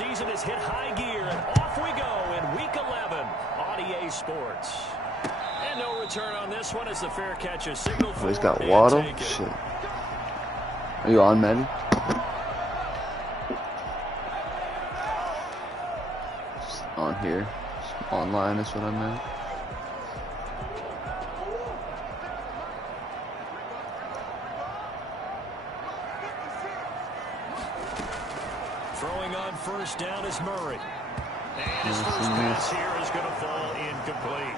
season has hit high gear, and off we go in Week 11 on EA Sports. And no return on this one as the fair catch is signaled for. Oh, he's got Waddle? Shit. Are you on, Maddie? On here. Online is what I meant. Throwing on first down is Murray. And his first pass here is going to fall incomplete.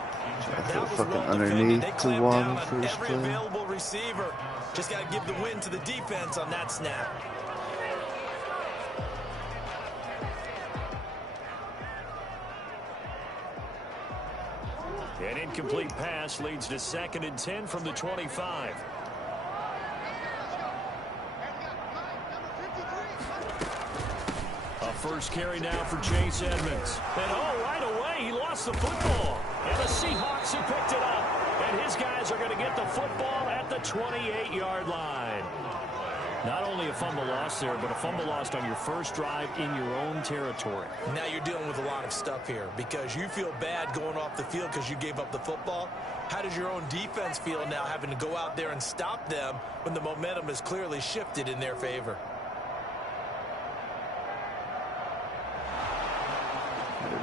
That was fucking underneath to Waddle first every available receiver. Just got to give the win to the defense on that snap. An incomplete pass leads to 2nd and 10 from the 25. A first carry now for Chase Edmonds. And right away, he lost the football. And the Seahawks have picked it up. And his guys are going to get the football at the 28-yard line. Not only a fumble loss there, but a fumble lost on your first drive in your own territory. Now you're dealing with a lot of stuff here because you feel bad going off the field because you gave up the football. How does your own defense feel now having to go out there and stop them when the momentum is clearly shifted in their favor?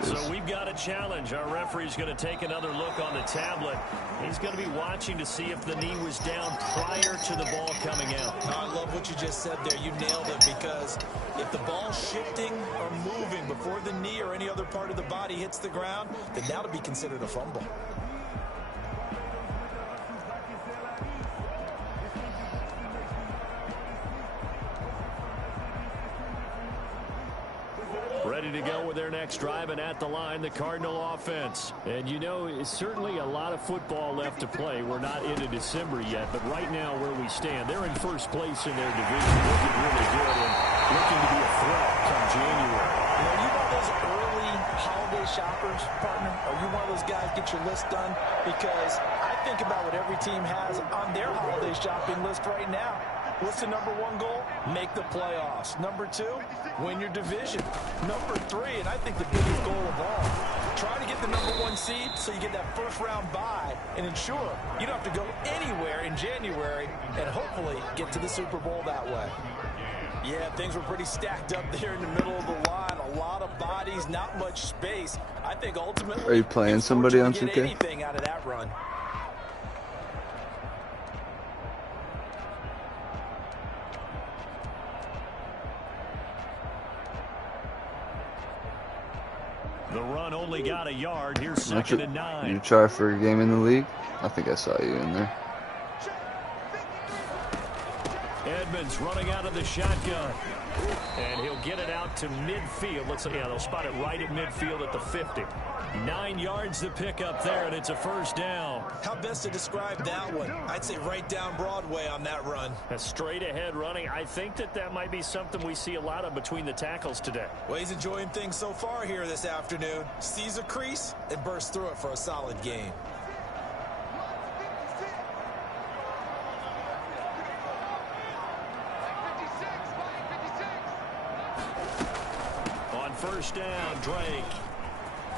So we've got a challenge. Our referee's going to take another look on the tablet. He's going to be watching to see if the knee was down prior to the ball coming out. I love what you just said there. You nailed it because if the ball's shifting or moving before the knee or any other part of the body hits the ground, then that'll be considered a fumble. Ready to go with their next drive, and at the line, the Cardinal offense. And you know, it's certainly a lot of football left to play. We're not into December yet, but right now where we stand, they're in first place in their division, looking really good and looking to be a threat come January. Are you one of those early holiday shoppers, partner? Are you one of those guys get your list done? Because I think about what every team has on their holiday shopping list right now. What's the number one goal? Make the playoffs. Number two, win your division. Number three, and I think the biggest goal of all, try to get the number one seed so you get that first round bye and ensure you don't have to go anywhere in January and hopefully get to the Super Bowl that way. Yeah, things were pretty stacked up there in the middle of the line. A lot of bodies, not much space. I think ultimately, are you playing somebody on 2K? Anything out of that run. The run only got a yard. Here's 2nd and 9. You try for a game in the league? I think I saw you in there. Edmonds running out of the shotgun. And he'll get it out to midfield. Let's see, yeah, they'll spot it right at midfield at the 50. 9 yards to pick up there, and it's a first down. How best to describe that one? I'd say right down Broadway on that run. A straight ahead running. I think that might be something we see a lot of between the tackles today. Well, he's enjoying things so far here this afternoon. Sees a crease and bursts through it for a solid gain. On first down, Drake.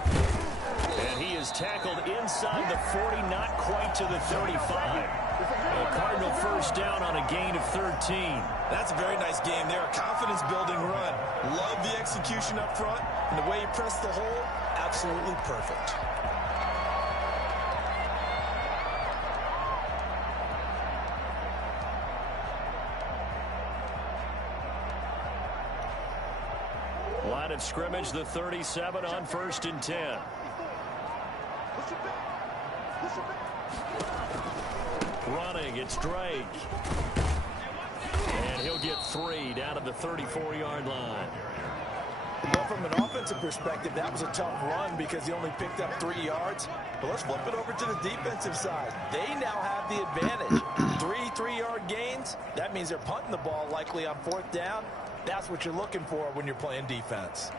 And he is tackled inside the 40, not quite to the 35. A Cardinal first down on a gain of 13. That's a very nice game there. A confidence-building run. Love the execution up front. And the way he pressed the hole, absolutely perfect. Line of scrimmage, the 37 on 1st and 10. Running, it's Drake. And he'll get 3 down to the 34-yard line. Well, from an offensive perspective, that was a tough run because he only picked up 3 yards. But let's flip it over to the defensive side. They now have the advantage. 3-3-yard gains. That means they're punting the ball likely on 4th down. That's what you're looking for when you're playing defense.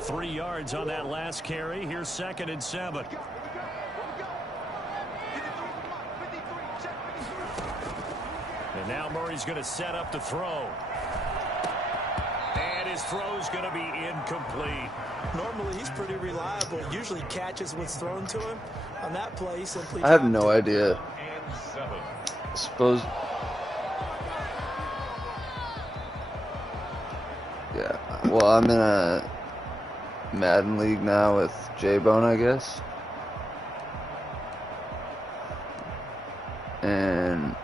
Three yards on that last carry. Here's 2nd and 7. And now Murray's going to set up the throw. And his throw's going to be incomplete. Normally, he's pretty reliable. Usually catches what's thrown to him. On that play, he simply I have no idea. I suppose. Yeah. Well, I'm in a Madden league now with J-Bone, I guess. And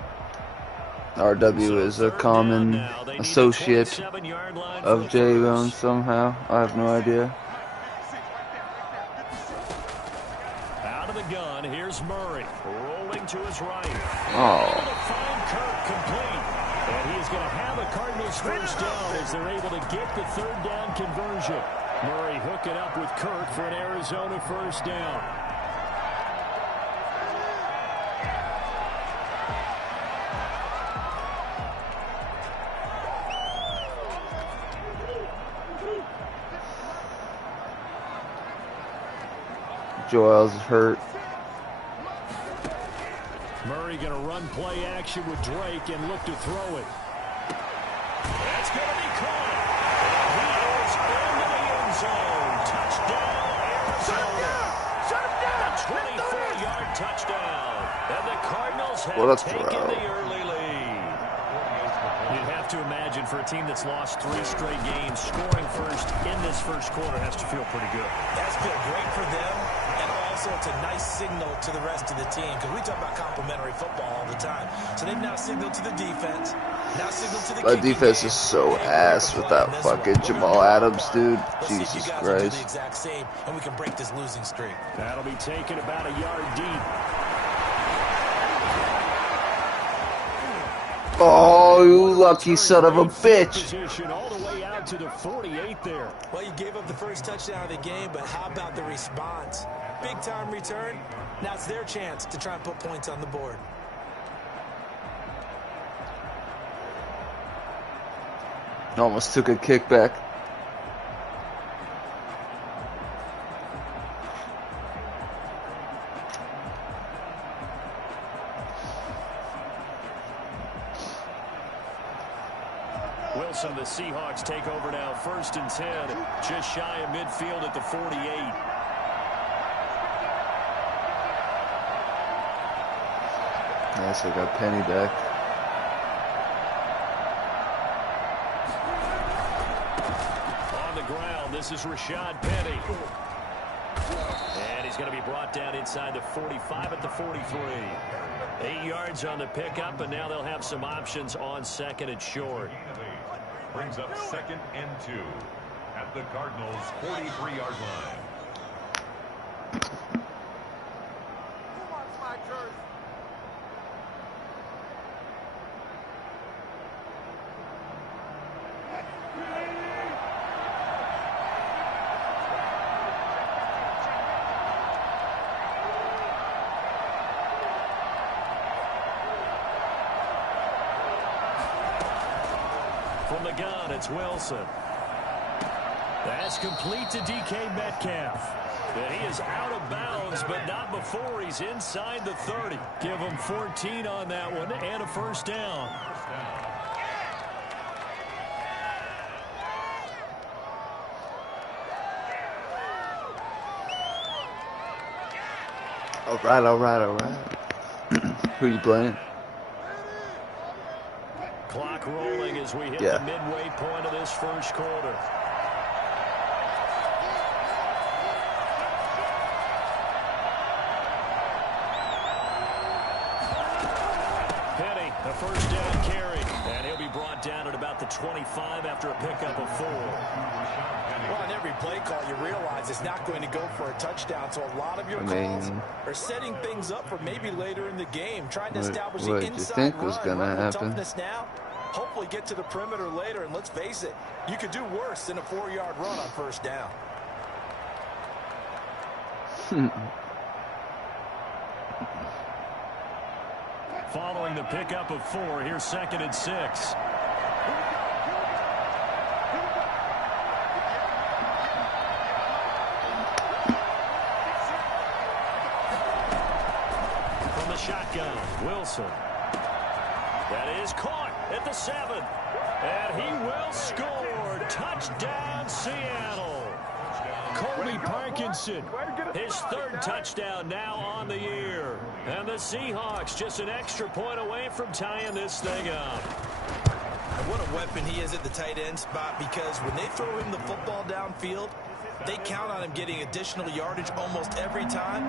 RW is a common associate of J-Bone somehow. I have no idea. Out of the gun, here's Murray. Rolling to his right. Oh. Able to find Kirk complete. And he is going to have a Cardinals first down as they're able to get the third down conversion. Murray hooking up with Kirk for an Arizona first down. Joel's hurt. Murray going to run play action with Drake and look to throw it. That's going to be caught. He is into the end zone. Touchdown, Arizona. A 24-yard touchdown. And the Cardinals have taken the early lead. You'd have to imagine for a team that's lost 3 straight games, scoring first in this first quarter has to feel pretty good. That's feel great for them. So it's a nice signal to the rest of the team because we talk about complimentary football all the time. So they've now signaled to the defense. Now signaled to the that defense is so ass with that fucking Jamal Adams, dude. Jesus Christ. The exact same, and we can break this losing streak. That'll be taken about a yard deep. Oh, you lucky son of a bitch. All the way out to the 48 there. Well, you gave up the first touchdown of the game, but how about the response? Big-time return. Now it's their chance to try and put points on the board. Almost took a kickback. Wilson, the Seahawks take over now. 1st and 10. Just shy of midfield at the 48. Nice, I got Penny back. On the ground, this is Rashad Penny. And he's going to be brought down inside the 45 at the 43. 8 yards on the pickup, and now they'll have some options on 2nd and short. Brings up 2nd and 2 at the Cardinals' 43-yard line. From the gun, it's Wilson. That's complete to DK Metcalf. And he is out of bounds, but not before he's inside the 30. Give him 14 on that one and a first down. All right. Who you playing? Clock rolling as we hit the midway point of this first quarter. Penny, a first down carry, and he'll be brought down at about the 25 after a pickup of 4. Well, on every play call, you realize it's not going to go for a touchdown, so a lot of your calls are setting things up for maybe later in the game, trying to establish the inside run toughness now. Hopefully get to the perimeter later, and let's face it, you could do worse than a 4-yard run on first down. Following the pickup of 4, here's 2nd and 6. From the shotgun, Wilson. That is caught at the 7. And he will score. Touchdown, Seattle. Colby Parkinson, his 3rd touchdown now on the year. And the Seahawks just an extra point away from tying this thing up. What a weapon he is at the tight end spot, because when they throw him the football downfield, they count on him getting additional yardage almost every time.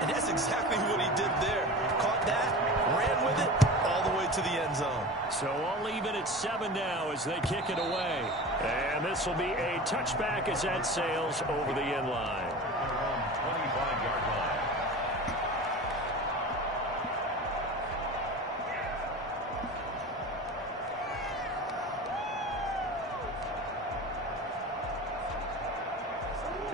And that's exactly what he did there. Caught that, ran with it, all the way to the end zone. So all even at 7 now as they kick it away. And this will be a touchback as that sails over the end line. 25-yard line.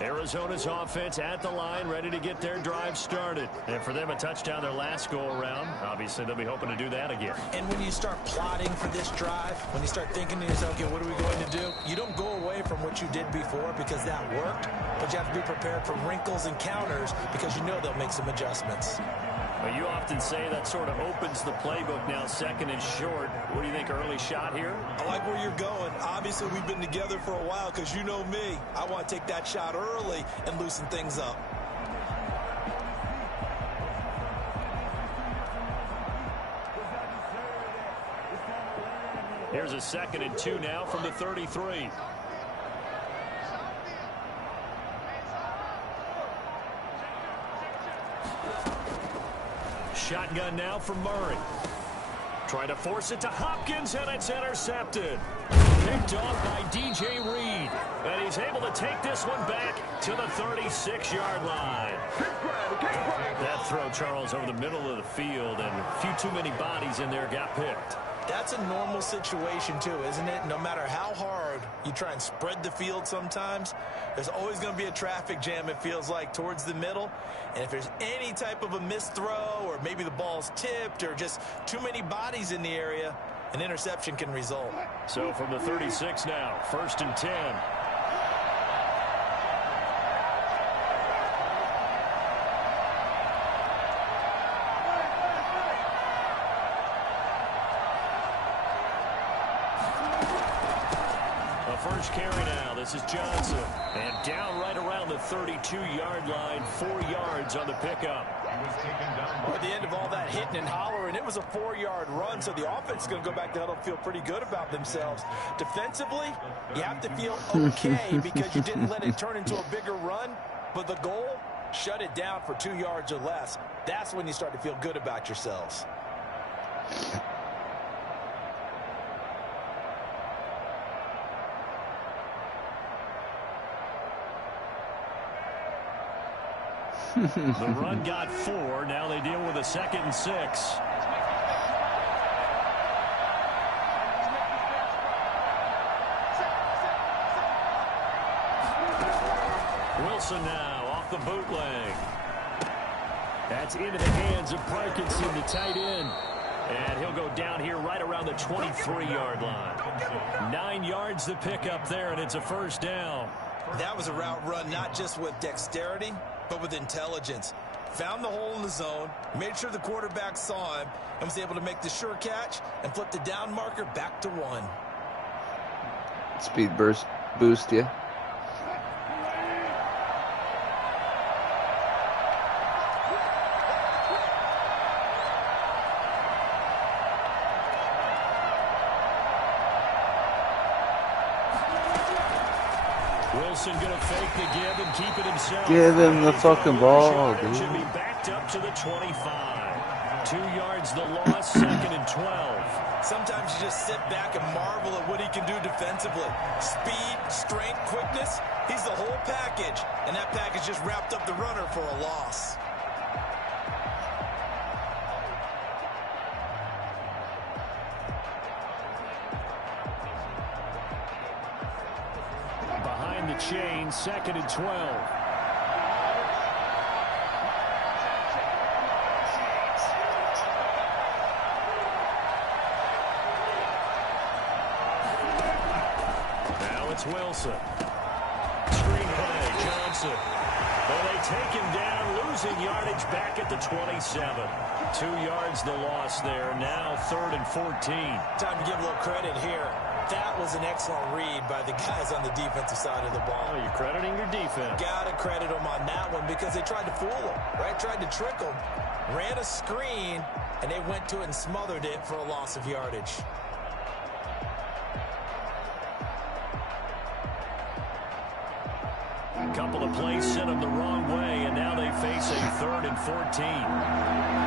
Arizona's offense at the line, ready to get their drive started. And for them, a touchdown their last go-around. Obviously, they'll be hoping to do that again. And when you start plotting for this drive, when you start thinking to yourself, okay, what are we going to do? You don't go away from what you did before because that worked, but you have to be prepared for wrinkles and counters because you know they'll make some adjustments. Well, you often say that sort of opens the playbook now, 2nd and short. What do you think, early shot here? I like where you're going. Obviously, we've been together for a while because you know me. I want to take that shot early and loosen things up. Here's a 2nd and 2 now from the 33. Shotgun now from Murray. Trying to force it to Hopkins, and it's intercepted. Picked off by D.J. Reed. And he's able to take this one back to the 36-yard line. That throw, Charles, over the middle of the field, and a few too many bodies in there got picked. That's a normal situation, too, isn't it? No matter how hard you try and spread the field sometimes, there's always going to be a traffic jam, it feels like, towards the middle. And if there's any type of a missed throw, or maybe the ball's tipped, or just too many bodies in the area, an interception can result. So from the 36 now, 1st and 10. First carry now. This is Johnson. And down right around the 32-yard line. 4 yards on the pickup. At the end of all that hitting and hollering, it was a 4-yard run, so the offense is going to go back to huddle, feel pretty good about themselves. Defensively, you have to feel okay because you didn't let it turn into a bigger run, but the goal, shut it down for 2 yards or less. That's when you start to feel good about yourselves. The run got 4. Now they deal with a 2nd and 6. Wilson now off the bootleg. That's into the hands of Parkinson, the tight end. And he'll go down here right around the 23-yard line. 9 yards to pick up there, and it's a first down. That was a route run not just with dexterity, but with intelligence. Found the hole in the zone, made sure the quarterback saw him, and was able to make the sure catch and flip the down marker back to 1. Speed burst boost, yeah. Wilson going to fake the give and keep it himself. Give him the fucking ball, dude. Should be backed up to the 25. 2 yards the loss, 2nd and 12. Sometimes you just sit back and marvel at what he can do defensively. Speed, strength, quickness, he's the whole package. And that package just wrapped up the runner for a loss. Behind the chain, 2nd and 12. Now it's Wilson. Screen play, Johnson. And they take him down, losing yardage back at the 27. 2 yards the loss there. Now 3rd and 14. Time to give a little credit here. That was an excellent read by the guys on the defensive side of the ball. Oh, you're crediting your defense. Got to credit them on that one because they tried to fool him, right? Tried to trick him. Ran a screen, and they went to it and smothered it for a loss of yardage. A couple of plays sent them the wrong way, and now they face a 3rd and 14.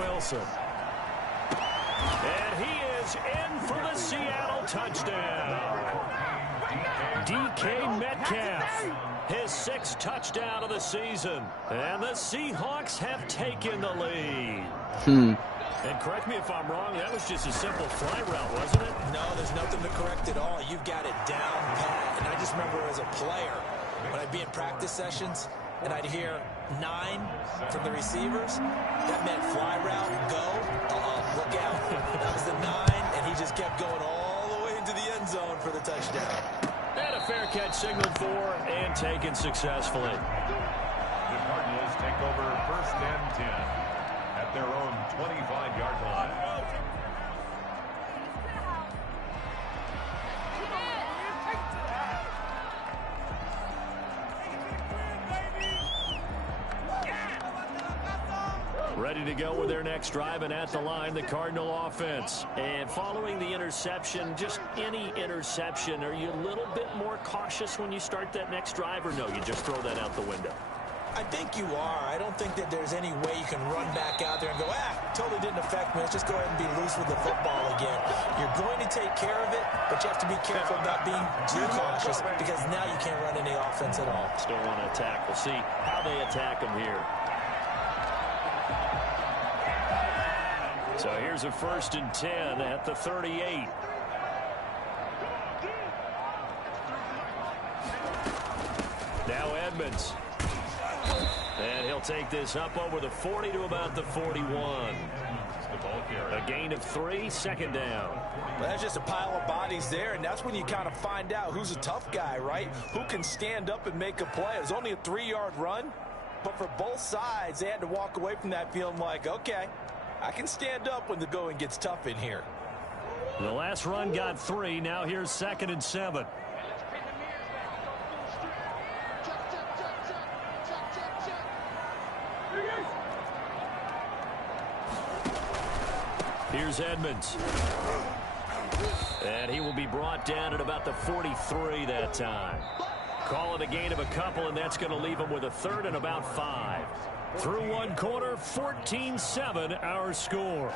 Wilson. And he is in for the Seattle touchdown. DK Metcalf, his 6th touchdown of the season. And the Seahawks have taken the lead. And correct me if I'm wrong, that was just a simple fly route, wasn't it? No, there's nothing to correct at all. You've got it down pat. And I just remember as a player, when I'd be in practice sessions, and I'd hear 9 from the receivers. That meant fly route, go. Look out. That was the 9, and he just kept going all the way into the end zone for the touchdown. And a fair catch signaled for and taken successfully. The Cardinals take over 1st and 10 at their own 25-yard line. Ready to go with their next drive, and at the line, the Cardinal offense. And following the interception, just any interception, are you a little bit more cautious when you start that next drive, or no, you just throw that out the window? I think you are. I don't think that there's any way you can run back out there and go, totally didn't affect me. Let's just go ahead and be loose with the football again. You're going to take care of it, but you have to be careful about being too cautious because now you can't run any offense at all. Still want to attack. We'll see how they attack them here. So here's a 1st and 10 at the 38. Now Edmonds. And he'll take this up over the 40 to about the 41. A gain of 3, 2nd down. Well, that's just a pile of bodies there, and that's when you kind of find out who's a tough guy, right? Who can stand up and make a play. It was only a 3-yard run, but for both sides, they had to walk away from that feeling like, okay, I can stand up when the going gets tough in here. The last run got 3. Now here's 2nd and 7. Here's Edmonds. And he will be brought down at about the 43 that time. Call it a gain of a couple, and that's going to leave him with a 3rd and about 5. Through one quarter, 14-7 our score.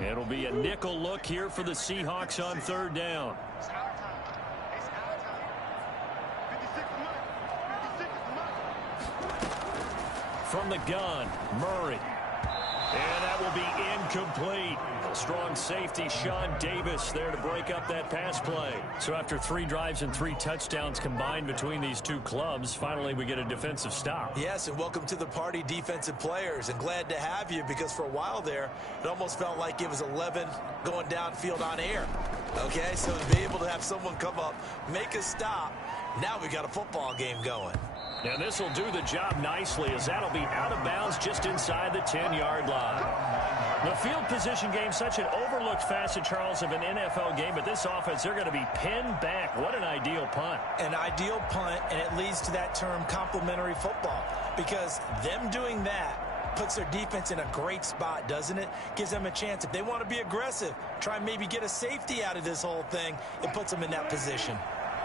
It'll be a nickel look here for the Seahawks on 3rd down. From the gun, Murray. And that will be incomplete. Strong safety, Sean Davis, there to break up that pass play. So after 3 drives and 3 touchdowns combined between these two clubs, finally we get a defensive stop. Yes, and welcome to the party, defensive players. And glad to have you because for a while there, it almost felt like it was 11 going downfield on air. Okay, so to be able to have someone come up, make a stop, now we got a football game going. And this will do the job nicely as that'll be out of bounds just inside the 10-yard line. The field position game, such an overlooked facet, Charles, of an NFL game, but this offense, they're going to be pinned back. What an ideal punt. An ideal punt, and it leads to that term complementary football because them doing that puts their defense in a great spot, doesn't it? Gives them a chance. If they want to be aggressive, try and maybe get a safety out of this whole thing, it puts them in that position.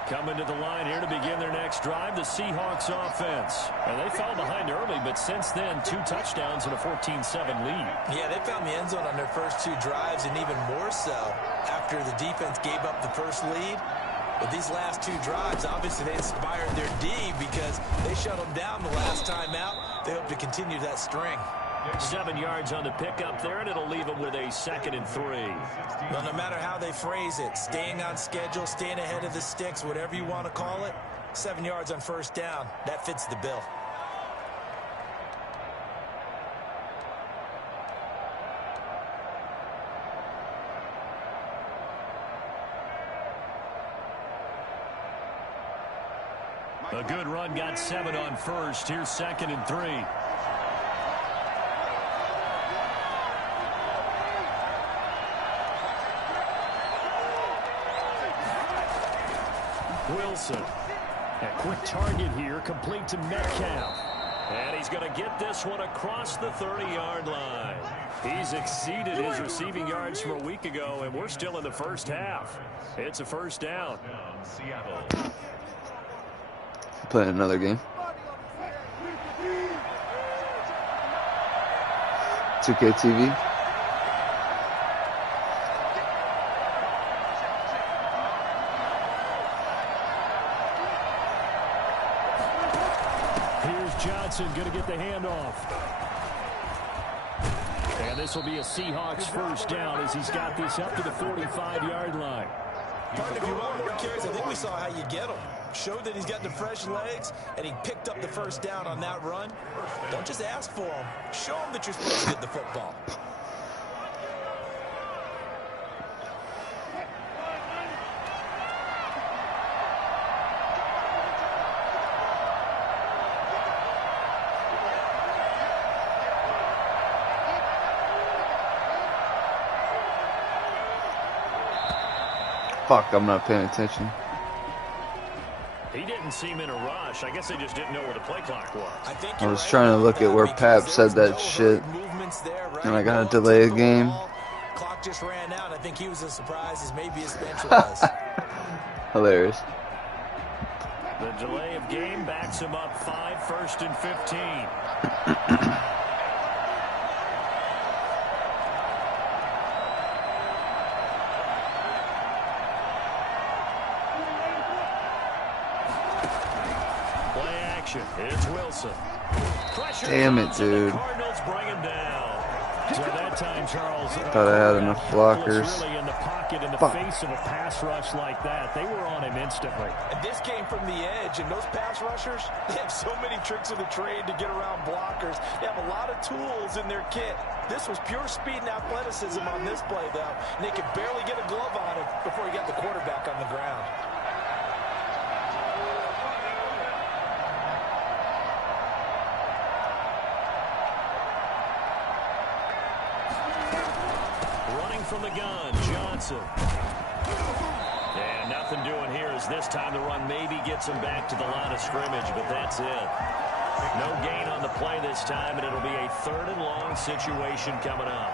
Coming to the line here to begin their next drive, the Seahawks offense. And they fell behind early, but since then, 2 touchdowns and a 14-7 lead. Yeah, they found the end zone on their first 2 drives, and even more so after the defense gave up the first lead. But these last two drives, obviously they inspired their D because they shut them down the last time out. They hope to continue that string. 7 yards on the pickup there, and it'll leave them with a 2nd and 3. Well, no matter how they phrase it, staying on schedule, staying ahead of the sticks, whatever you want to call it, 7 yards on first down, that fits the bill. A good run got 7 on first. Here's 2nd and 3. Wilson. A quick target here, complete to Metcalf. And he's going to get this one across the 30-yard line. He's exceeded his receiving yards from a week ago, and we're still in the first half. It's a first down. Seattle. Playing another game. 2K TV. Here's Johnson going to get the handoff. And this will be a Seahawks first down as he's got this up to the 45-yard line. Partner, if you want more carries, I think we saw how you get him. Showed that he's got the fresh legs, and he picked up the first down on that run. Don't just ask for him. Show him that you're supposed to get the football. Fuck, I'm not paying attention. He didn't seem in a rush. I guess they just didn't know where the play clock was. I was trying to look at where Pap said that shit, and I gotta delay a game. Clock just ran out. I think he was as surprised as maybe his bench was. Hilarious. The delay of game backs him up 5, 1st and 15. It's Wilson. Pressure. Damn it, dude. Cardinals bring him down. So that time, Charles, thought I had enough blockers. Really in the pocket in the face of a pass rush like that. They were on him instantly. And this came from the edge, and those pass rushers, they have so many tricks of the trade to get around blockers. They have a lot of tools in their kit. This was pure speed and athleticism on this play, though. And they could barely get a glove on him before he got the quarterback on the ground. From the gun, Johnson. And nothing doing here as this time the run maybe gets him back to the line of scrimmage, but that's it. No gain on the play this time, and it'll be a 3rd and long situation coming up.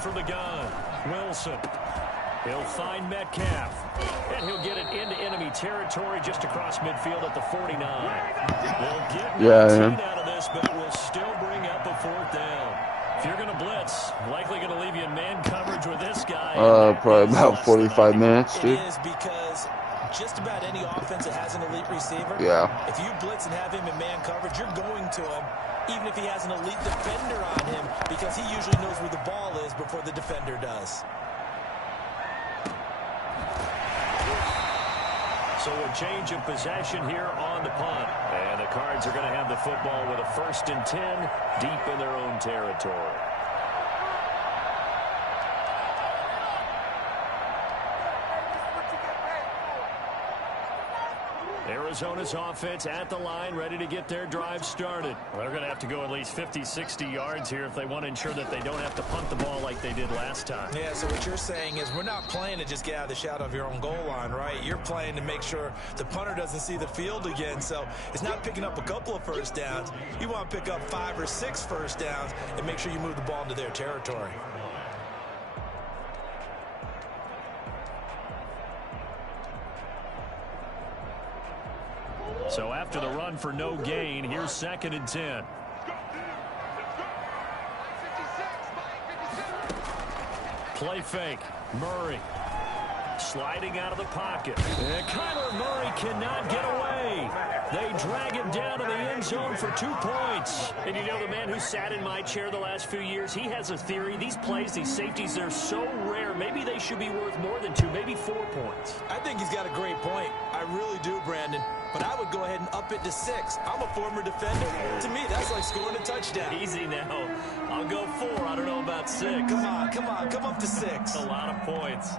From the gun, Wilson. He'll find Metcalf, and he'll get it into enemy territory just across midfield at the 49. They'll get 19 out of this, but it will still bring up a 4th down. If you're going to blitz, likely going to leave you in man coverage with this guy. Probably about 45 minutes, dude. It is because just about any offense that has an elite receiver, if you blitz and have him in man coverage, you're going to him, even if he has an elite defender on him, because he usually knows where the ball is before the defender does. So a change of possession here on the punt. And the Cards are going to have the football with a 1st and 10 deep in their own territory. Arizona's offense at the line, ready to get their drive started. Well, they're going to have to go at least 50, 60 yards here if they want to ensure that they don't have to punt the ball like they did last time. Yeah, so what you're saying is we're not playing to just get out of the shadow of your own goal line, right? You're playing to make sure the punter doesn't see the field again. So it's not picking up a couple of first downs. You want to pick up 5 or 6 first downs and make sure you move the ball into their territory. So after the run for no gain, here's 2nd and 10. Play fake. Murray sliding out of the pocket. And Kyler Murray cannot get away. They drag him down to the end zone for 2 points. And you know, the man who sat in my chair the last few years, he has a theory. These plays, these safeties, they're so rare. Maybe they should be worth more than 2, maybe 4 points. I think he's got a great point. I really do, Brandon. But I would go ahead and up it to 6. I'm a former defender. To me, that's like scoring a touchdown. Easy now. I'll go 4. I don't know about 6. Come on. Come up to 6. A lot of points.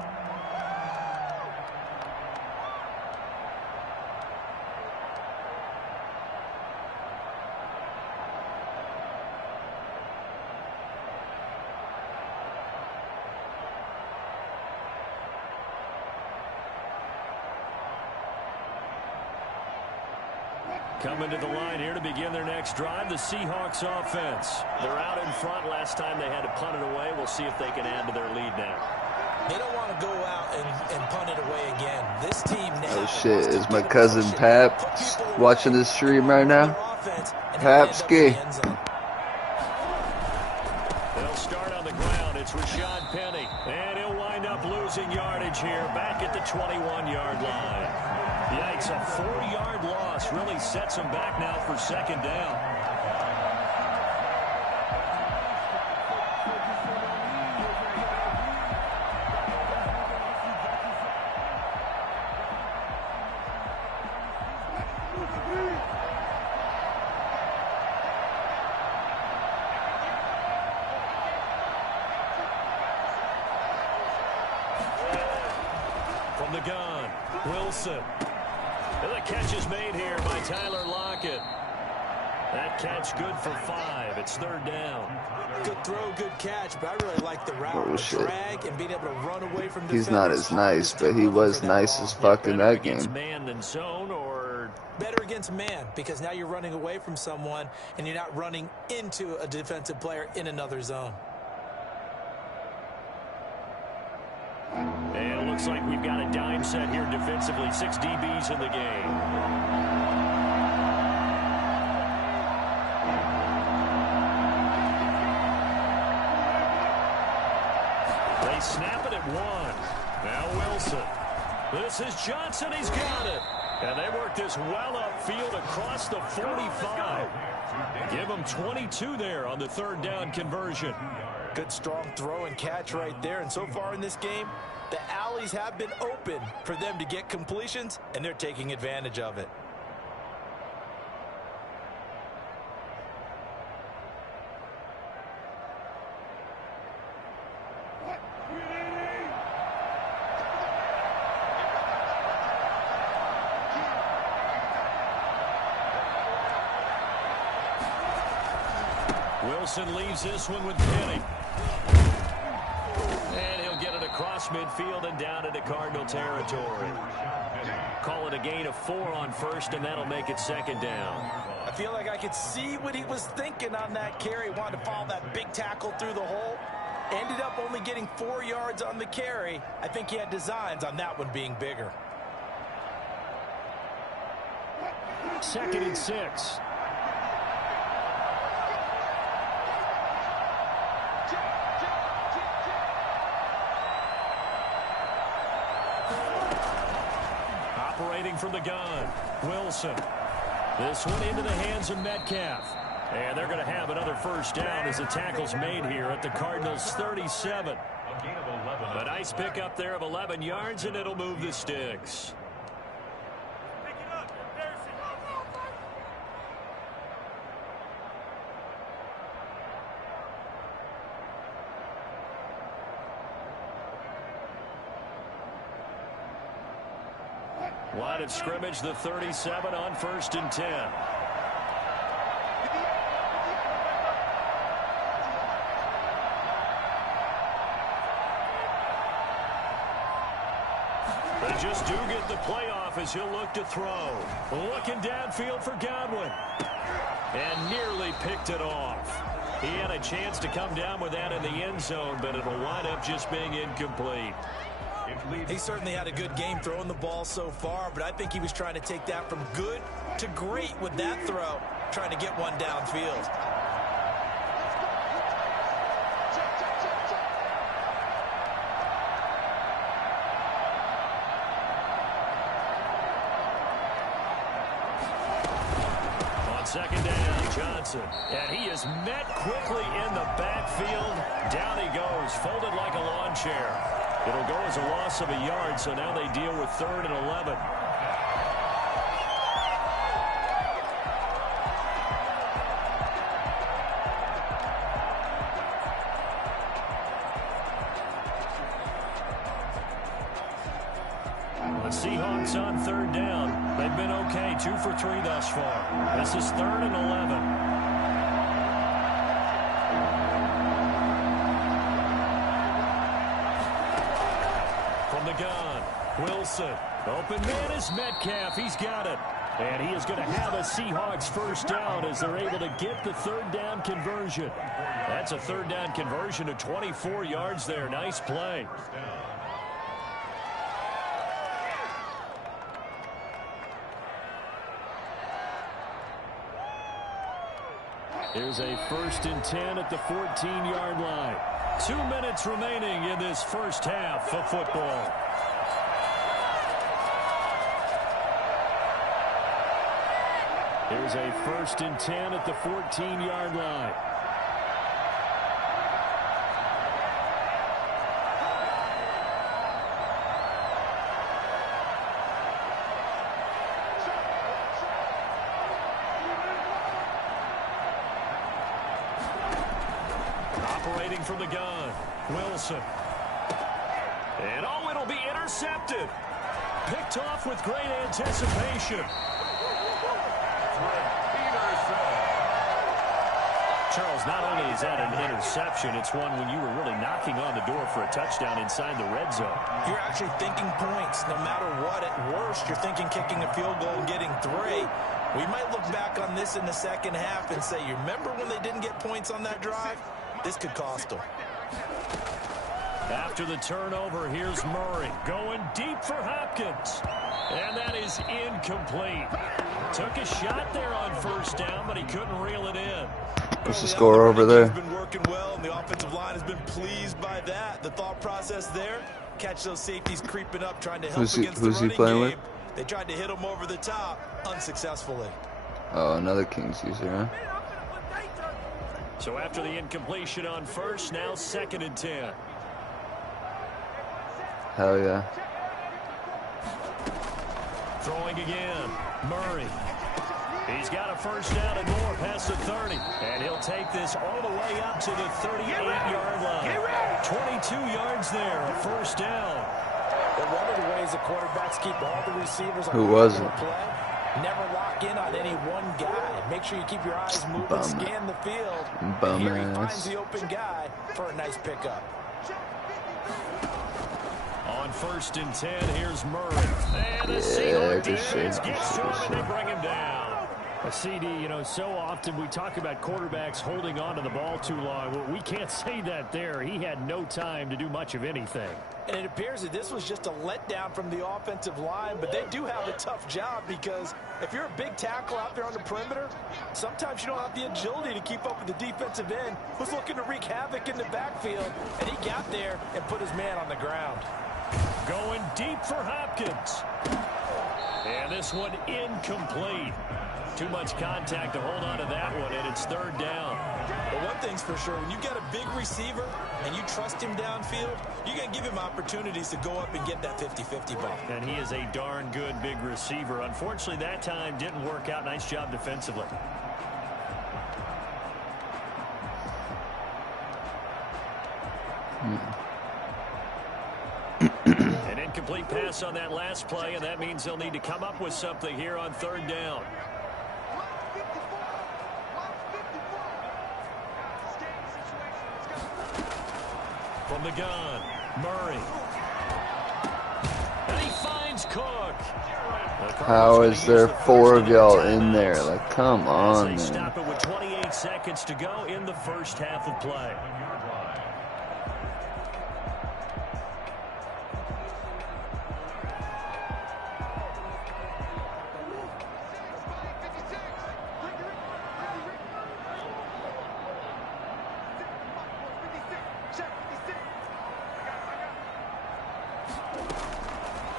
Coming to the line here to begin their next drive, the Seahawks offense. They're out in front. Last time they had to punt it away. We'll see if they can add to their lead now. They don't want to go out and punt it away again. This team now. Oh shit, is my cousin Pap watching this stream right now? Papski. They'll start on the ground. It's Rashad Penny. And he'll wind up losing yardage here back at the 21-yard line. Yikes, a 4-yard loss really sets him back now for 2nd down. From the gun, Wilson. And the catch is made here by Tyler Lockett. That catch good for 5. It's 3rd down. Good throw, good catch, but I really like the route. Oh, shit. Drag and being able to run away from He's not as nice, but he was nice as fuck in that game. Man than zone, or better against man, because now you're running away from someone and you're not running into a defensive player in another zone. And it looks like we've got a dime set here defensively. 6 DBs in the game. They snap it at 1. Now Wilson. This is Johnson. He's got it. And they work this well upfield across the 45. Give them 22 there on the 3rd down conversion. Good strong throw and catch right there. And so far in this game, the alleys have been open for them to get completions, and they're taking advantage of it. Wilson leaves this one with Penny. And he'll get it across midfield and down into Cardinal territory. Call it a gain of 4 on 1st, and that'll make it 2nd down. I feel like I could see what he was thinking on that carry. Wanted to follow that big tackle through the hole. Ended up only getting 4 yards on the carry. I think he had designs on that one being bigger. 2nd and 6. Operating from the gun, Wilson. This one into the hands of Metcalf. And they're going to have another 1st down as the tackle's made here at the Cardinals' 37. A nice pickup there of 11 yards, and it'll move the sticks. Line of scrimmage, the 37 on 1st and 10. They just do get the playoff as he'll look to throw. Looking downfield for Godwin. And nearly picked it off. He had a chance to come down with that in the end zone, but it'll wind up just being incomplete. He certainly had a good game throwing the ball so far, but I think he was trying to take that from good to great with that throw, trying to get one downfield. Second down, Johnson. And he is met quickly in the backfield. Down he goes, folded like a lawn chair. It'll go as a loss of a yard, so now they deal with 3rd and 11. The Seahawks on 3rd down. They've been okay, 2 for 3 thus far. This is 3rd and 11. From the gun, Wilson. Open man is Metcalf. He's got it. And he is going to have a Seahawks 1st down as they're able to get the 3rd down conversion. That's a 3rd down conversion of 24 yards there. Nice play. Here's a 1st and 10 at the 14-yard line. 2 minutes remaining in this first half of football. Here's a 1st and 10 at the 14-yard line. Operating from the gun, Wilson. And oh, it'll be intercepted. Picked off with great anticipation. Charles, not only is that an interception, it's one when you were really knocking on the door for a touchdown inside the red zone. You're actually thinking points. No matter what, at worst, you're thinking kicking a field goal and getting 3. We might look back on this in the second half and say, you remember when they didn't get points on that drive? This could cost them. After the turnover, here's Murray going deep for Hopkins. And that is incomplete. Took a shot there on 1st down, but he couldn't reel it in. What's the score over there? Been working well, and the offensive line has been pleased by that. The thought process there, catch those safeties creeping up, trying to help against the running game. They tried to hit him over the top, unsuccessfully. Oh, another Kings user, huh? So after the incompletion on 1st, now 2nd and 10. Hell yeah. Throwing again, Murray. He's got a 1st down and more past the 30. And he'll take this all the way up to the 38-yard line. 22 yards there, a 1st down. Well, one of the ways the quarterbacks keep all the receivers on Who was it? play, never lock in on any one guy. Make sure you keep your eyes moving, scan the field. And here he finds the open guy for a nice pickup. On 1st and 10, here's Murray. And the Seahawks defense gets to him and they bring him down. A CD, you know, so often we talk about quarterbacks holding on to the ball too long. Well, we can't say that there. He had no time to do much of anything. And it appears that this was just a letdown from the offensive line, but they do have a tough job because if you're a big tackle out there on the perimeter, sometimes you don't have the agility to keep up with the defensive end who's looking to wreak havoc in the backfield, and he got there and put his man on the ground. Going deep for Hopkins. And this one incomplete. Too much contact to hold on to that one, and it's 3rd down. But one thing's for sure, when you got a big receiver and you trust him downfield, you're going to give him opportunities to go up and get that 50-50 ball. And he is a darn good big receiver. Unfortunately, that time didn't work out. Nice job defensively. An incomplete pass on that last play, and that means they'll need to come up with something here on third down. From the gun, Murray. And he finds Cook. How is there 4 of y'all in there? Like, come on, man. Stop it with 28 seconds to go in the first half of play.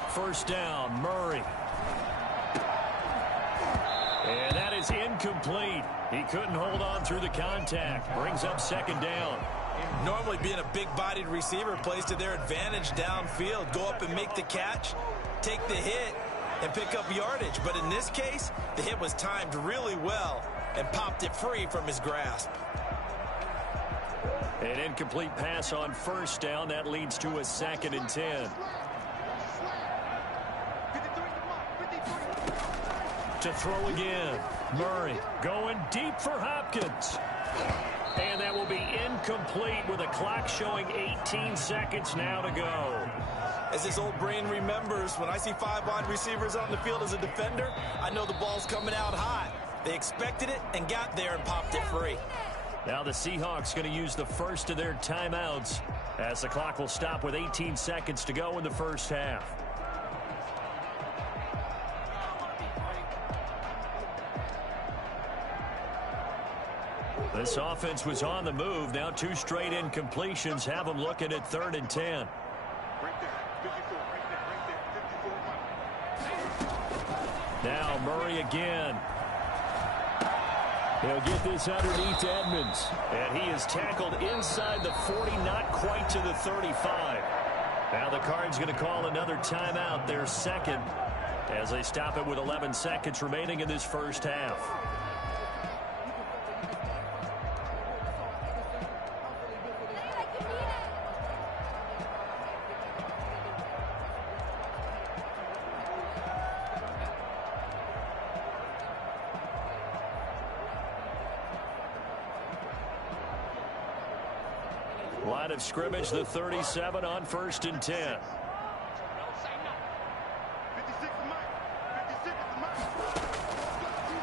First down, Murray. And that is incomplete. He couldn't hold on through the contact. Brings up second down. Normally being a big-bodied receiver plays to their advantage downfield. Go up and make the catch, take the hit, and pick up yardage. But in this case, the hit was timed really well and popped it free from his grasp. An incomplete pass on first down. That leads to a 2nd and 10. To throw again. Murray going deep for Hopkins. And that will be incomplete with a clock showing 18 seconds now to go. As his old brain remembers, when I see 5 wide receivers on the field as a defender, I know the ball's coming out hot. They expected it and got there and popped it free. Now the Seahawks going to use the first of their timeouts as the clock will stop with 18 seconds to go in the first half. This offense was on the move. Now 2 straight incompletions have them looking at 3rd and 10. Now Murray again. He'll get this underneath Edmonds. And he is tackled inside the 40, not quite to the 35. Now the Cards going to call another timeout, their 2nd, as they stop it with 11 seconds remaining in this first half. Line of scrimmage, the 37 on 1st and 10.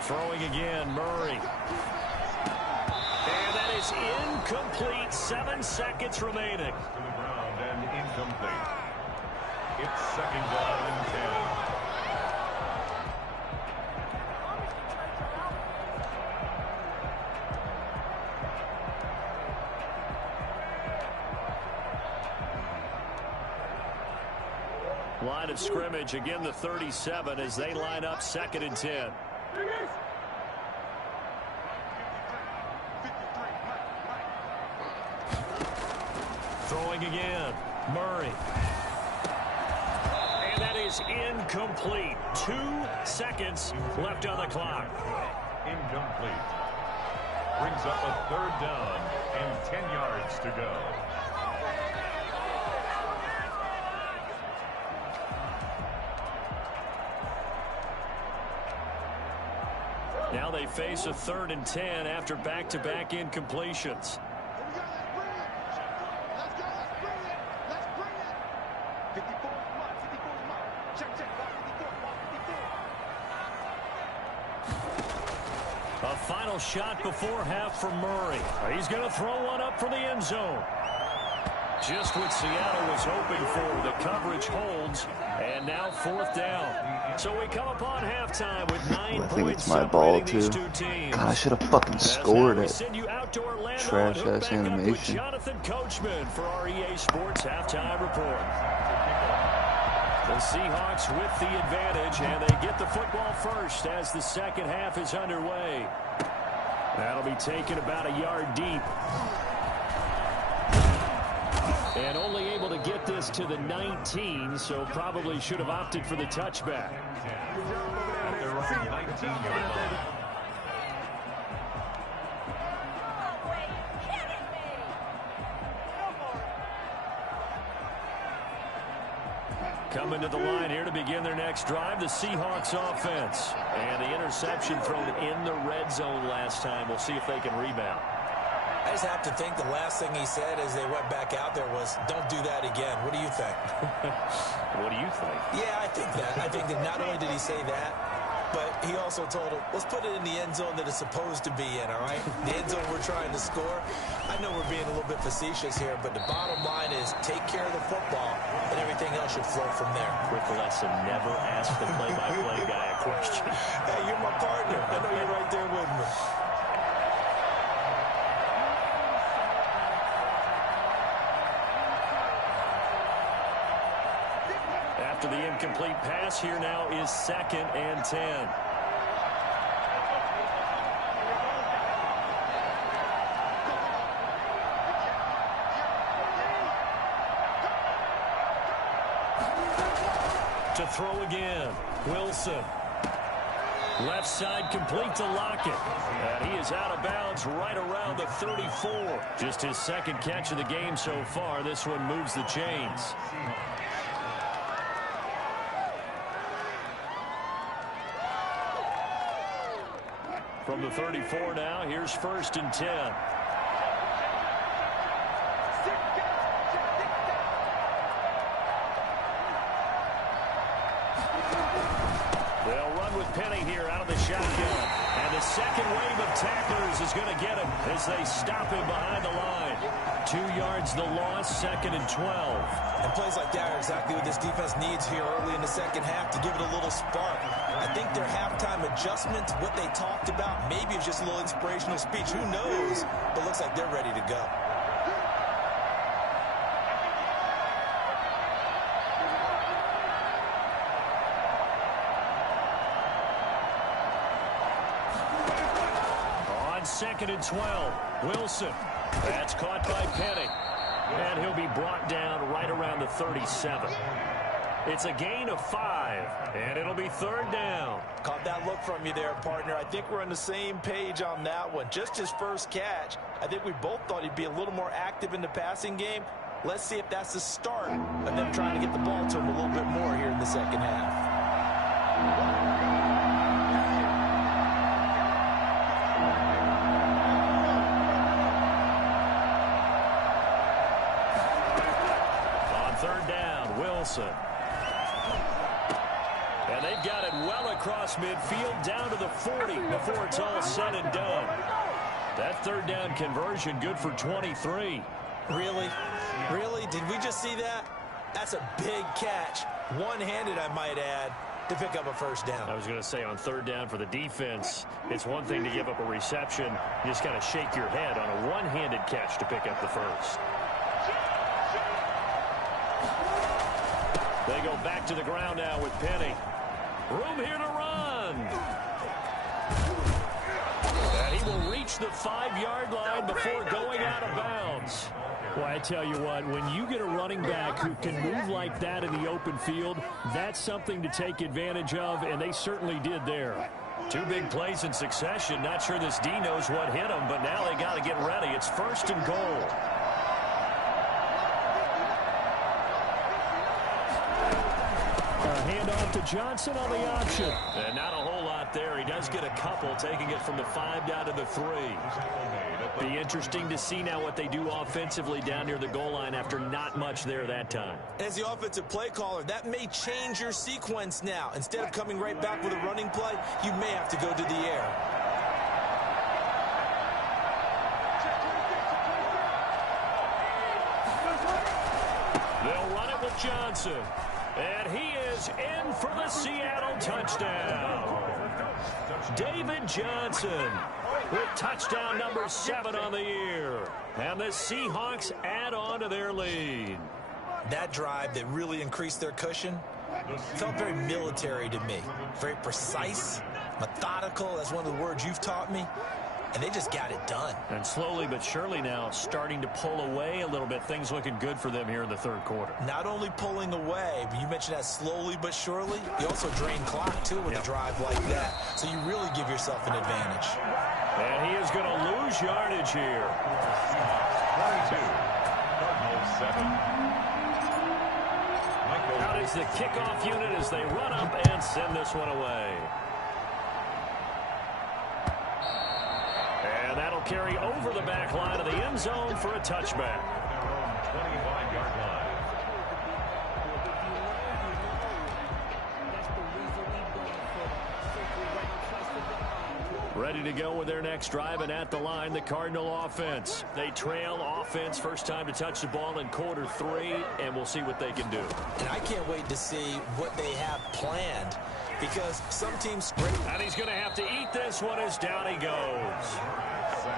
Throwing again, Murray. And that is incomplete. 7 seconds remaining. To the ground and incomplete. It's 2nd down and 10. Line of scrimmage, again the 37 as they line up 2nd and 10. Throwing again, Murray. And that is incomplete. 2 seconds left on the clock. Incomplete. Brings up a 3rd down and 10 yards to go. Now they face a 3rd and 10 after back-to-back incompletions. A final shot before half from Murray. He's going to throw one up for the end zone. Just what Seattle was hoping for. The coverage holds, and now 4th down. So we come upon halftime with 9 I think points it's my ball, separating these too. 2 teams. God, I should have fucking scored it. Trash-ass animation. Jonathan Coachman for our EA Sports halftime report. The Seahawks with the advantage, and they get the football first as the second half is underway. That'll be taken about a yard deep. And only able to get this to the 19, so probably should have opted for the touchback. At their own 19-yard line. Coming to the line here to begin their next drive, the Seahawks offense. And the interception thrown in the red zone last time. We'll see if they can rebound. I just have to think the last thing he said as they went back out there was, don't do that again. What do you think? What do you think? Yeah, I think that. I think that not only did he say that, but he also told him, let's put it in the end zone that it's supposed to be in, all right? The end zone we're trying to score. I know we're being a little bit facetious here, but the bottom line is take care of the football, and everything else should flow from there. Quick lesson, never ask the play-by-play guy a question. Hey, you're my partner. I know you're right there with me. After the incomplete pass, here now is 2nd and 10. To throw again, Wilson. Left side complete to Lockett. And he is out of bounds right around the 34. Just his 2nd catch of the game so far. This one moves the chains. From the 34 now, here's 1st and 10. They'll run with Penny here out of the shotgun. And the second wave of tacklers is going to get him as they stop him behind the line. 2 yards the loss, 2nd and 12. And plays like that are exactly what this defense needs here early in the second half to give it a little spark. I think their halftime adjustment, what they talked about, maybe it's just a little inspirational speech. Who knows? But looks like they're ready to go. On 2nd and 12, Wilson. That's caught by Penny. And he'll be brought down right around the 37. It's a gain of 5, and it'll be 3rd down. Caught that look from you there, partner. I think we're on the same page on that one. Just his first catch. I think we both thought he'd be a little more active in the passing game. Let's see if that's the start of them trying to get the ball to him a little bit more here in the second half. On 3rd down, Wilson. And they've got it well across midfield down to the 40 before it's all said and done. That 3rd down conversion good for 23. Really? Really? Did we just see that? That's a big catch. One-handed, I might add, to pick up a 1st down. I was going to say on 3rd down for the defense, it's one thing to give up a reception. You just got to shake your head on a one-handed catch to pick up the 1st. They go back to the ground now with Penny. Room here to run. And he will reach the 5-yard line before going out of bounds. Well, I tell you what, when you get a running back who can move like that in the open field, that's something to take advantage of, and they certainly did there. 2 big plays in succession. Not sure this D knows what hit him, but now they got to get ready. It's 1st and goal. Handoff to Johnson on the option. And not a whole lot there. He does get a couple, taking it from the 5 down to the 3. Be interesting to see now what they do offensively down near the goal line after not much there that time. As the offensive play caller, that may change your sequence now. Instead of coming right back with a running play, you may have to go to the air. They'll run it with Johnson. And he is in for the Seattle touchdown. David Johnson with touchdown number 7 on the year. And the Seahawks add on to their lead. That drive that really increased their cushion felt very military to me. Very precise, methodical. That's one of the words you've taught me. And they just got it done. And slowly but surely now starting to pull away a little bit. Things looking good for them here in the 3rd quarter. Not only pulling away, but you mentioned that slowly but surely. You also drain clock, too, with a drive like that. So you really give yourself an advantage. And he is going to lose yardage here. 22, Cardinals 7. Out is the kickoff unit as they run up and send this one away. And that'll carry over the back line of the end zone for a touchback. Their own 25-yard line. Ready to go with their next drive, and at the line, the Cardinal offense. They trail offense, first time to touch the ball in quarter 3, and we'll see what they can do. And I can't wait to see what they have planned, because some teams... And he's going to have to eat this one as down he goes.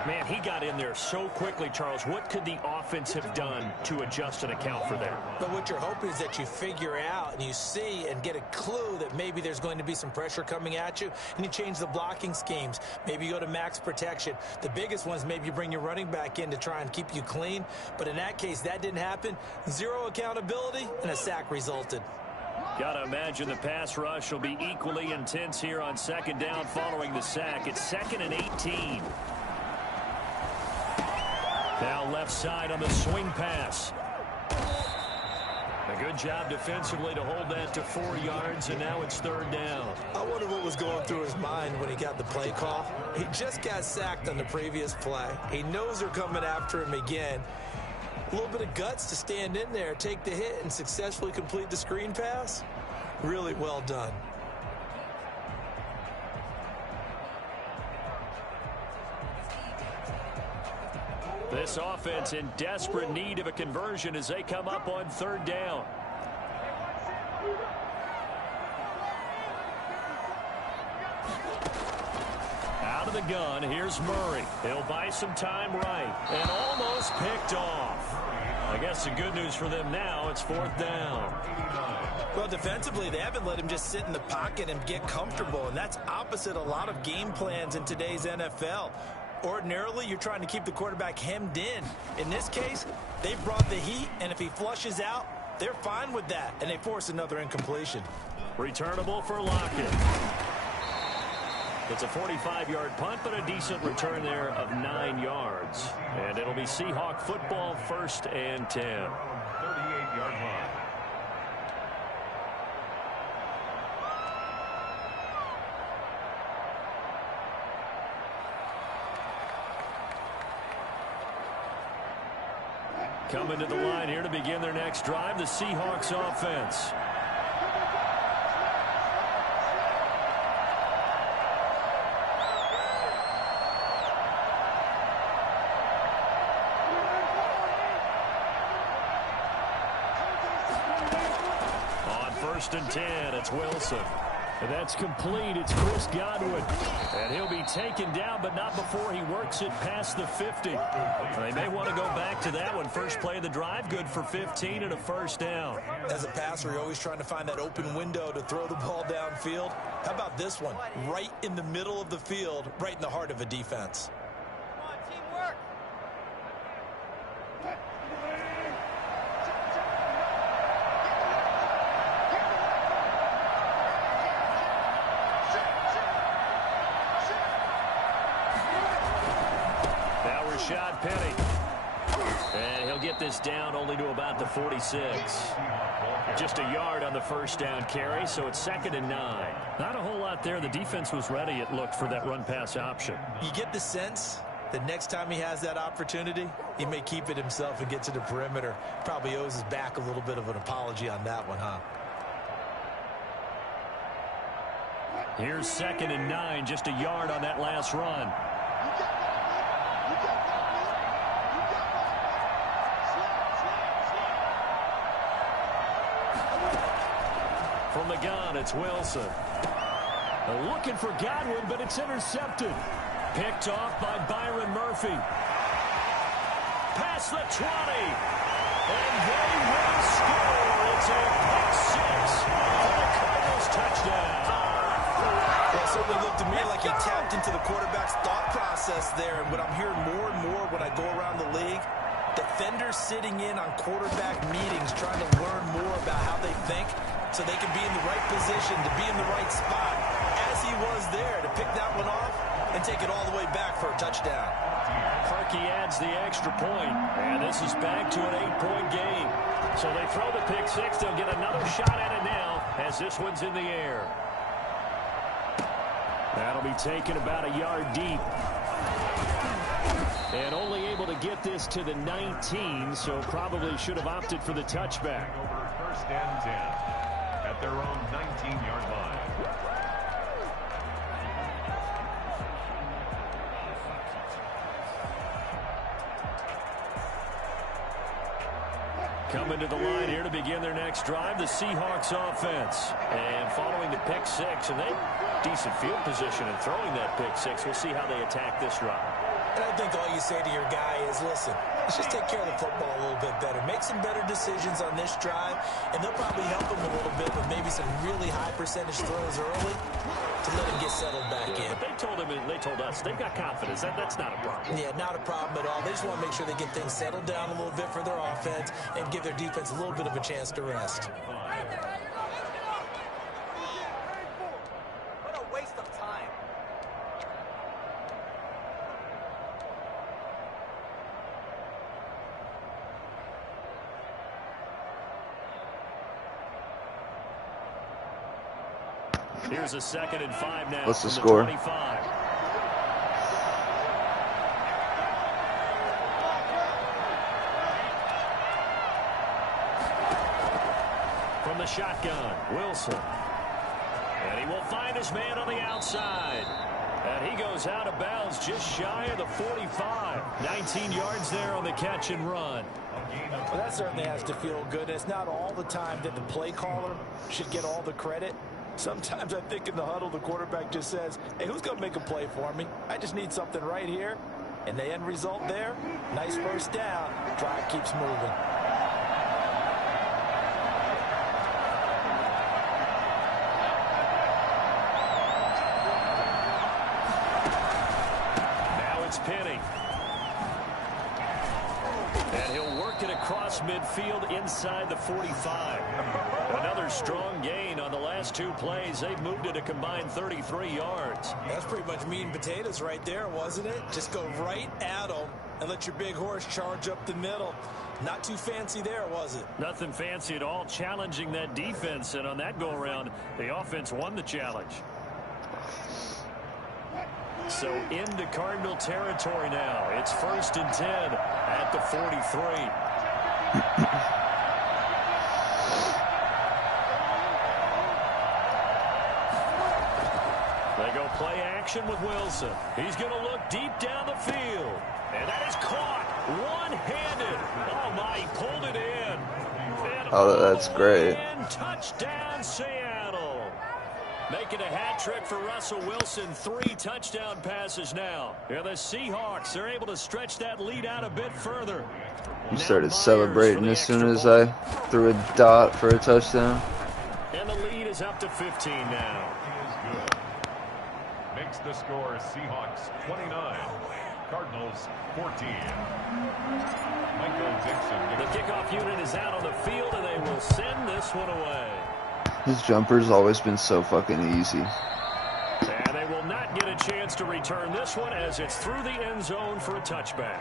Man, he got in there so quickly, Charles. What could the offense have done to adjust and account for that? But what you're hoping is that you figure out and you see and get a clue that maybe there's going to be some pressure coming at you, and you change the blocking schemes. Maybe you go to max protection. The biggest ones, maybe you bring your running back in to try and keep you clean. But in that case, that didn't happen. Zero accountability, and a sack resulted. Got to imagine the pass rush will be equally intense here on second down following the sack. It's 2nd and 18. Now left side on the swing pass. A good job defensively to hold that to 4 yards, and now it's 3rd down. I wonder what was going through his mind when he got the play call. He just got sacked on the previous play. He knows they're coming after him again. A little bit of guts to stand in there, take the hit, and successfully complete the screen pass. Really well done. This offense in desperate need of a conversion as they come up on 3rd down. Out of the gun, here's Murray. He'll buy some time right, and almost picked off. I guess the good news for them now, it's 4th down. Well, defensively, they haven't let him just sit in the pocket and get comfortable, and that's opposite a lot of game plans in today's NFL. Ordinarily, you're trying to keep the quarterback hemmed in. In this case, they brought the heat, and if he flushes out, they're fine with that, and they force another incompletion. Returnable for Lockett. It's a 45-yard punt, but a decent return there of 9 yards. And it'll be Seahawk football, 1st and 10. 38-yard line. Coming to the line here to begin their next drive, the Seahawks offense. On 1st and 10, it's Wilson. And that's complete. It's Chris Godwin. And he'll be taken down, but not before he works it past the 50. They may want to go back to that one. First play of the drive, good for 15 and a 1st down. As a passer, you're always trying to find that open window to throw the ball downfield. How about this one? Right in the middle of the field, right in the heart of a defense. Come on, teamwork. Rashad Penny. And he'll get this down only to about the 46. Just a yard on the 1st down carry, so it's 2nd and 9. Not a whole lot there. The defense was ready, it looked, for that run-pass option. You get the sense that next time he has that opportunity, he may keep it himself and get to the perimeter. Probably owes his back a little bit of an apology on that one, huh? Here's 2nd and 9, just a yard on that last run. From the gun, it's Wilson. Looking for Godwin, but it's intercepted. Picked off by Byron Murphy. Past the 20. And they will score. It's a pick 6 for the Cardinals touchdown. Well, it certainly looked to me like he tapped into the quarterback's thought process there. And what I'm hearing more and more when I go around the league, defenders sitting in on quarterback meetings trying to learn more about how they think so they can be in the right position to be in the right spot, as he was there to pick that one off and take it all the way back for a touchdown. Kirky adds the extra point, and this is back to an 8-point game. So they throw the pick six. They'll get another shot at it now as this one's in the air. That'll be taken about a yard deep. And only able to get this to the 19, so probably should have opted for the touchback. Over first and 10 at their own 19-yard line. Coming to the line here to begin their next drive, the Seahawks offense. And following the pick six, and they decent field position in throwing that pick six. We'll see how they attack this drive. And I think all you say to your guy is, listen, let's just take care of the football a little bit better. Make some better decisions on this drive, and they'll probably help him a little bit with maybe some really high percentage throws early to let him get settled back in. But they told us they've got confidence. That's not a problem. Yeah, not a problem at all. They just want to make sure they get things settled down a little bit for their offense and give their defense a little bit of a chance to rest. What a waste of time. Here's a 2nd and 5 now. What's the from score? 25. From the shotgun, Wilson. And he will find his man on the outside. And he goes out of bounds just shy of the 45. 19 yards there on the catch and run. Well, that certainly has to feel good. It's not all the time that the play caller should get all the credit. Sometimes I think in the huddle, the quarterback just says, hey, who's going to make a play for me? I just need something right here. And the end result there, nice first down. Drive keeps moving. Now it's Penny. And he'll work it across midfield inside the 45. Another strong gain on the last two plays. They've moved it a combined 33 yards. That's pretty much meat and potatoes right there, wasn't it? Just go right at them and let your big horse charge up the middle. Not too fancy there, was it? Nothing fancy at all, challenging that defense. And on that go-around, the offense won the challenge. So into Cardinal territory now. It's 1st and 10 at the 43. They go play action with Wilson. He's going to look deep down the field. And that is caught one-handed. Oh, my, he pulled it in. And that's great. Touchdown, Seattle. Making a hat trick for Russell Wilson. 3 touchdown passes now. And the Seahawks are able to stretch that lead out a bit further. You started celebrating as soon as I threw a dot for a touchdown. And the lead is up to 15 now. Makes the score Seahawks 29, Cardinals 14. Michael Dixon. The kickoff unit is out on the field, and they will send this one away. His jumper's always been so fucking easy. And they will not get a chance to return this one as it's through the end zone for a touchback.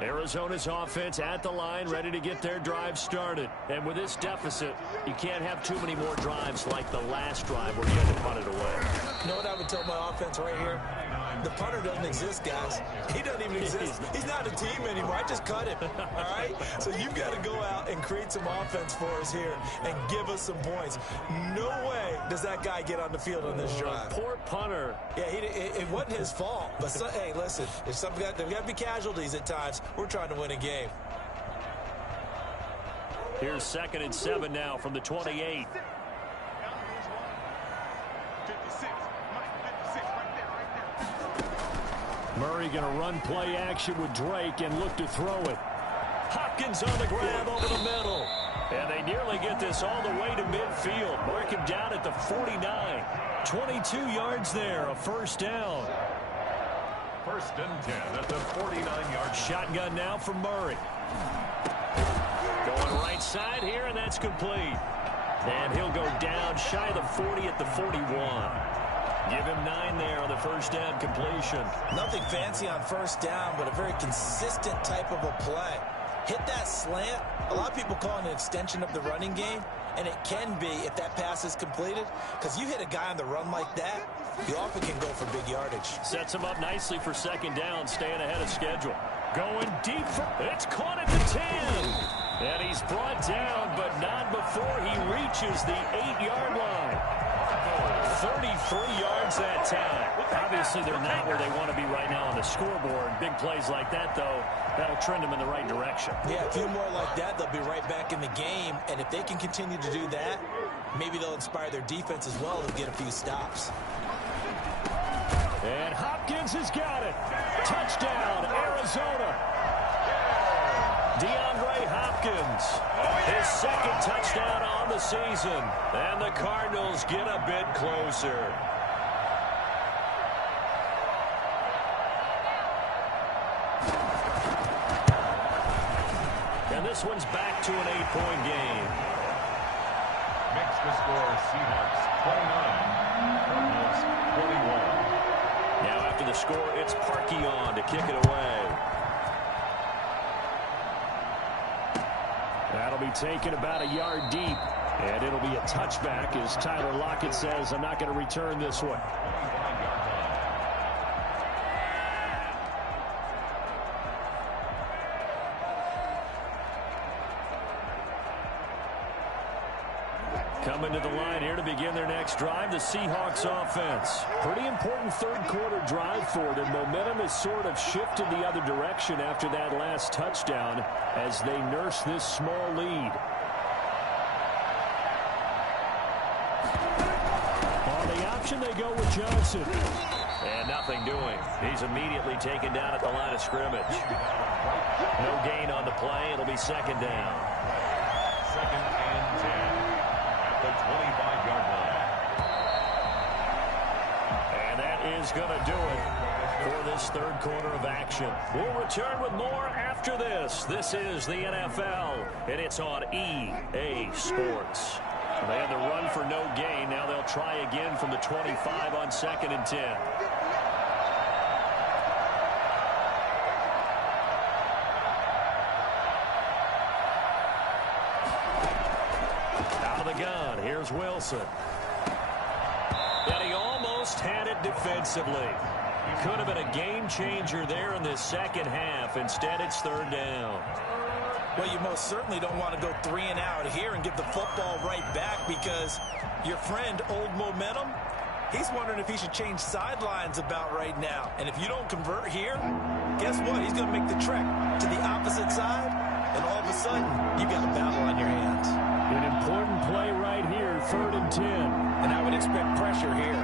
Arizona's offense at the line, ready to get their drive started. And with this deficit, you can't have too many more drives like the last drive where you had to punt it away. You know what I would tell my offense right here? The punter doesn't exist, guys. He doesn't even exist. He's not a team anymore. I just cut him, all right? So you've got to go out and create some offense for us here and give us some points. No way does that guy get on the field on this drive. Poor punter. Yeah, it wasn't his fault. But, hey, listen, there's got to be casualties at times. We're trying to win a game. Here's 2nd and 7 now from the 28. Murray going to run play action with Drake and look to throw it. Hopkins on the grab over the middle. And they nearly get this all the way to midfield. Mark him down at the 49. 22 yards there, a first down. 1st and 10 at the 49-yard. Shotgun now for Murray. Going right side here, and that's complete. And he'll go down shy of the 40 at the 41. Give him 9 there on the first down completion. Nothing fancy on first down, but a very consistent type of a play. Hit that slant. A lot of people call it an extension of the running game, and it can be if that pass is completed, because you hit a guy on the run like that, you often can go for big yardage. Sets him up nicely for second down, staying ahead of schedule. Going deep. It's caught at the 10. And he's brought down, but not before he reaches the 8-yard line. 33 yards that time. Obviously, they're not where they want to be right now on the scoreboard. Big plays like that, though, that'll trend them in the right direction. Yeah, a few more like that, they'll be right back in the game. And if they can continue to do that, maybe they'll inspire their defense as well to get a few stops. And Hopkins has got it. Touchdown, Arizona. DeAndre Hopkins, his second touchdown on the season. And the Cardinals get a bit closer. And this one's back to an 8-point game. Makes the score Seahawks 29, Cardinals 21. Now after the score, it's Parkey on to kick it away. That'll be taken about a yard deep. And it'll be a touchback as Tyler Lockett says, I'm not going to return this one. Coming to the line here to begin their next drive, the Seahawks offense. Pretty important third-quarter drive for them. Momentum has sort of shifted the other direction after that last touchdown as they nurse this small lead. On the option, they go with Johnson. And nothing doing. He's immediately taken down at the line of scrimmage. No gain on the play. It'll be second down. Second and 10. The 25-yard line. And that is going to do it for this third quarter of action. We'll return with more after this. This is the NFL, and it's on EA Sports. They had the run for no gain. Now they'll try again from the 25 on second and 10. Gun. Here's Wilson. And he almost had it defensively. Could have been a game changer there in this second half. Instead, it's third down. Well, you most certainly don't want to go 3 and out here and give the football right back because your friend, Old Momentum, he's wondering if he should change sidelines about right now. And if you don't convert here, guess what? He's going to make the trek to the opposite side, and all of a sudden, you've got a battle on your hands. An important play right here, third and 10. And I would expect pressure here.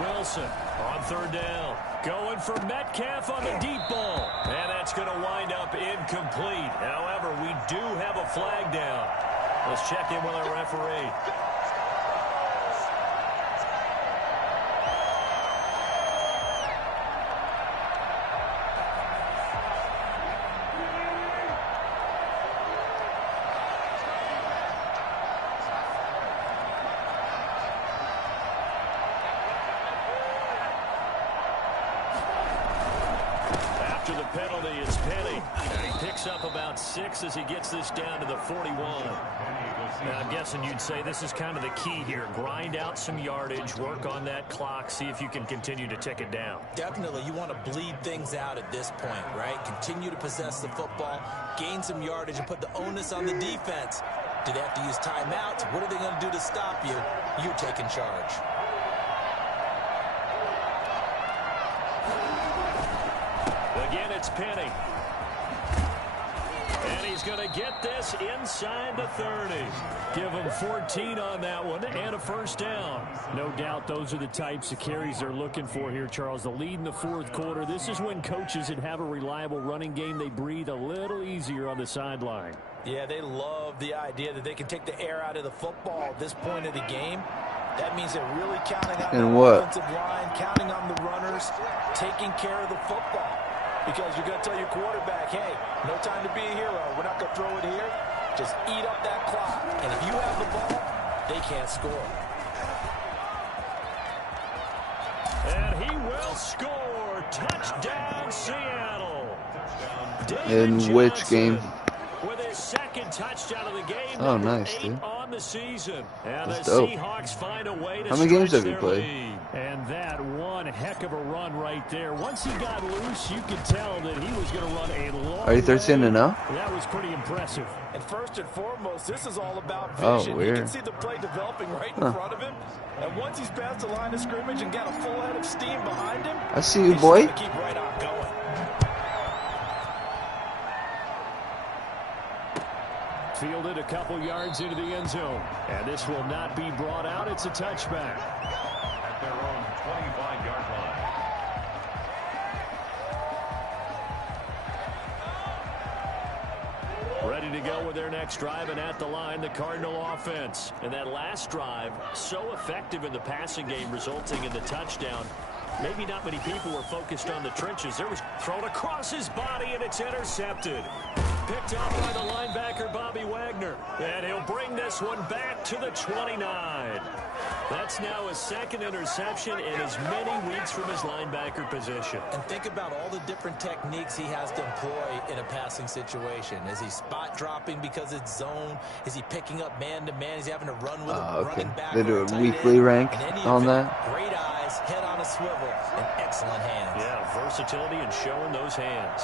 Wilson on third down. Going for Metcalf on the deep ball. And that's going to wind up incomplete. However, we do have a flag down. Let's check in with our referee. The penalty is Penny. And he picks up about 6 as he gets this down to the 41. Now, I'm guessing you'd say this is kind of the key here. Grind out some yardage, work on that clock, see if you can continue to tick it down. Definitely. You want to bleed things out at this point, right? Continue to possess the football, gain some yardage, and put the onus on the defense. Do they have to use timeouts? What are they going to do to stop you? You're taking charge. Again, it's Penny. And he's going to get this inside the 30. Give him 14 on that one and a first down. No doubt those are the types of carries they're looking for here, Charles. The lead in the fourth quarter. This is when coaches that have a reliable running game, they breathe a little easier on the sideline. Yeah, they love the idea that they can take the air out of the football at this point of the game. That means they're really counting on And the what? offensive line, counting on the runners, taking care of the football. Because you're going to tell your quarterback, hey, no time to be a hero. We're not going to throw it here. Just eat up that clock. And if you have the ball, they can't score. And he will score. Touchdown, Seattle. In which game? With his second touchdown of the game. Oh, number nice, 8 dude. on the season. And That's the dope. Seahawks find a way to How many games stretch have you their played? lead. And that one heck of a run right there. Once he got loose, you could tell that he was going to run a long Are you 13-0? That was pretty impressive. And first and foremost, this is all about Oh, vision. weird. You can see the play developing right in front of him. And once he's past the line of scrimmage and got a full head of steam behind him, I see you, he's boy. gonna keep right on going. Fielded a couple yards into the end zone. And this will not be brought out. It's a touchback. At their own 25-yard line. Ready to go with their next drive, and at the line, the Cardinal offense. And that last drive, so effective in the passing game, resulting in the touchdown. Maybe not many people were focused on the trenches. There was thrown across his body, and it's intercepted. Picked up by the linebacker, Bobby Wagner. And he'll bring this one back to the 29. That's now his second interception in as many weeks from his linebacker position. And think about all the different techniques he has to employ in a passing situation. Is he spot dropping because it's zone? Is he picking up man-to-man? Is he having to run with a running back? They do or a tight weekly end? rank In any on event, that. Great eyes, head on a swivel, and excellent hands. Yeah, versatility and showing those hands.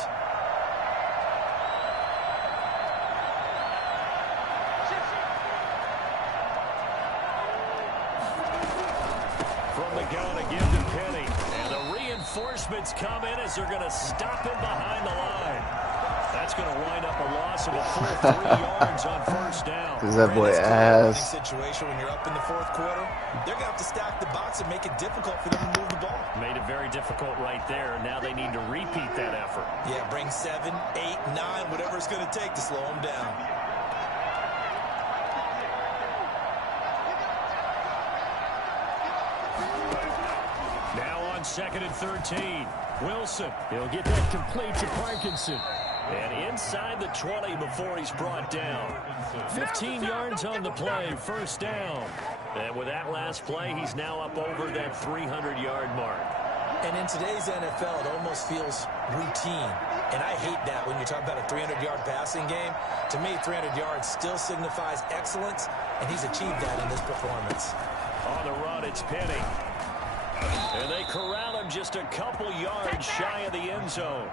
From the gun, a give to Penny. And the reinforcements come in as they're going to stop him behind the line. That's going to wind up a loss of a full 3 yards on first down. Because that boy It's a running ass. situation when you're up in the fourth quarter. They're going to have to stack the box and make it difficult for them to move the ball. Made it very difficult right there. Now they need to repeat that effort. Yeah, bring 7, 8, 9, whatever it's going to take to slow them down. Now on 2nd and 13. Wilson, he'll get that complete to Parkinson. And inside the 20 before he's brought down. 15 yards on the play, first down. And with that last play, he's now up over that 300-yard mark. And in today's NFL, it almost feels routine. And I hate that when you talk about a 300-yard passing game. To me, 300 yards still signifies excellence, and he's achieved that in this performance. On the run, it's Penny. And they corral him just a couple yards shy of the end zone.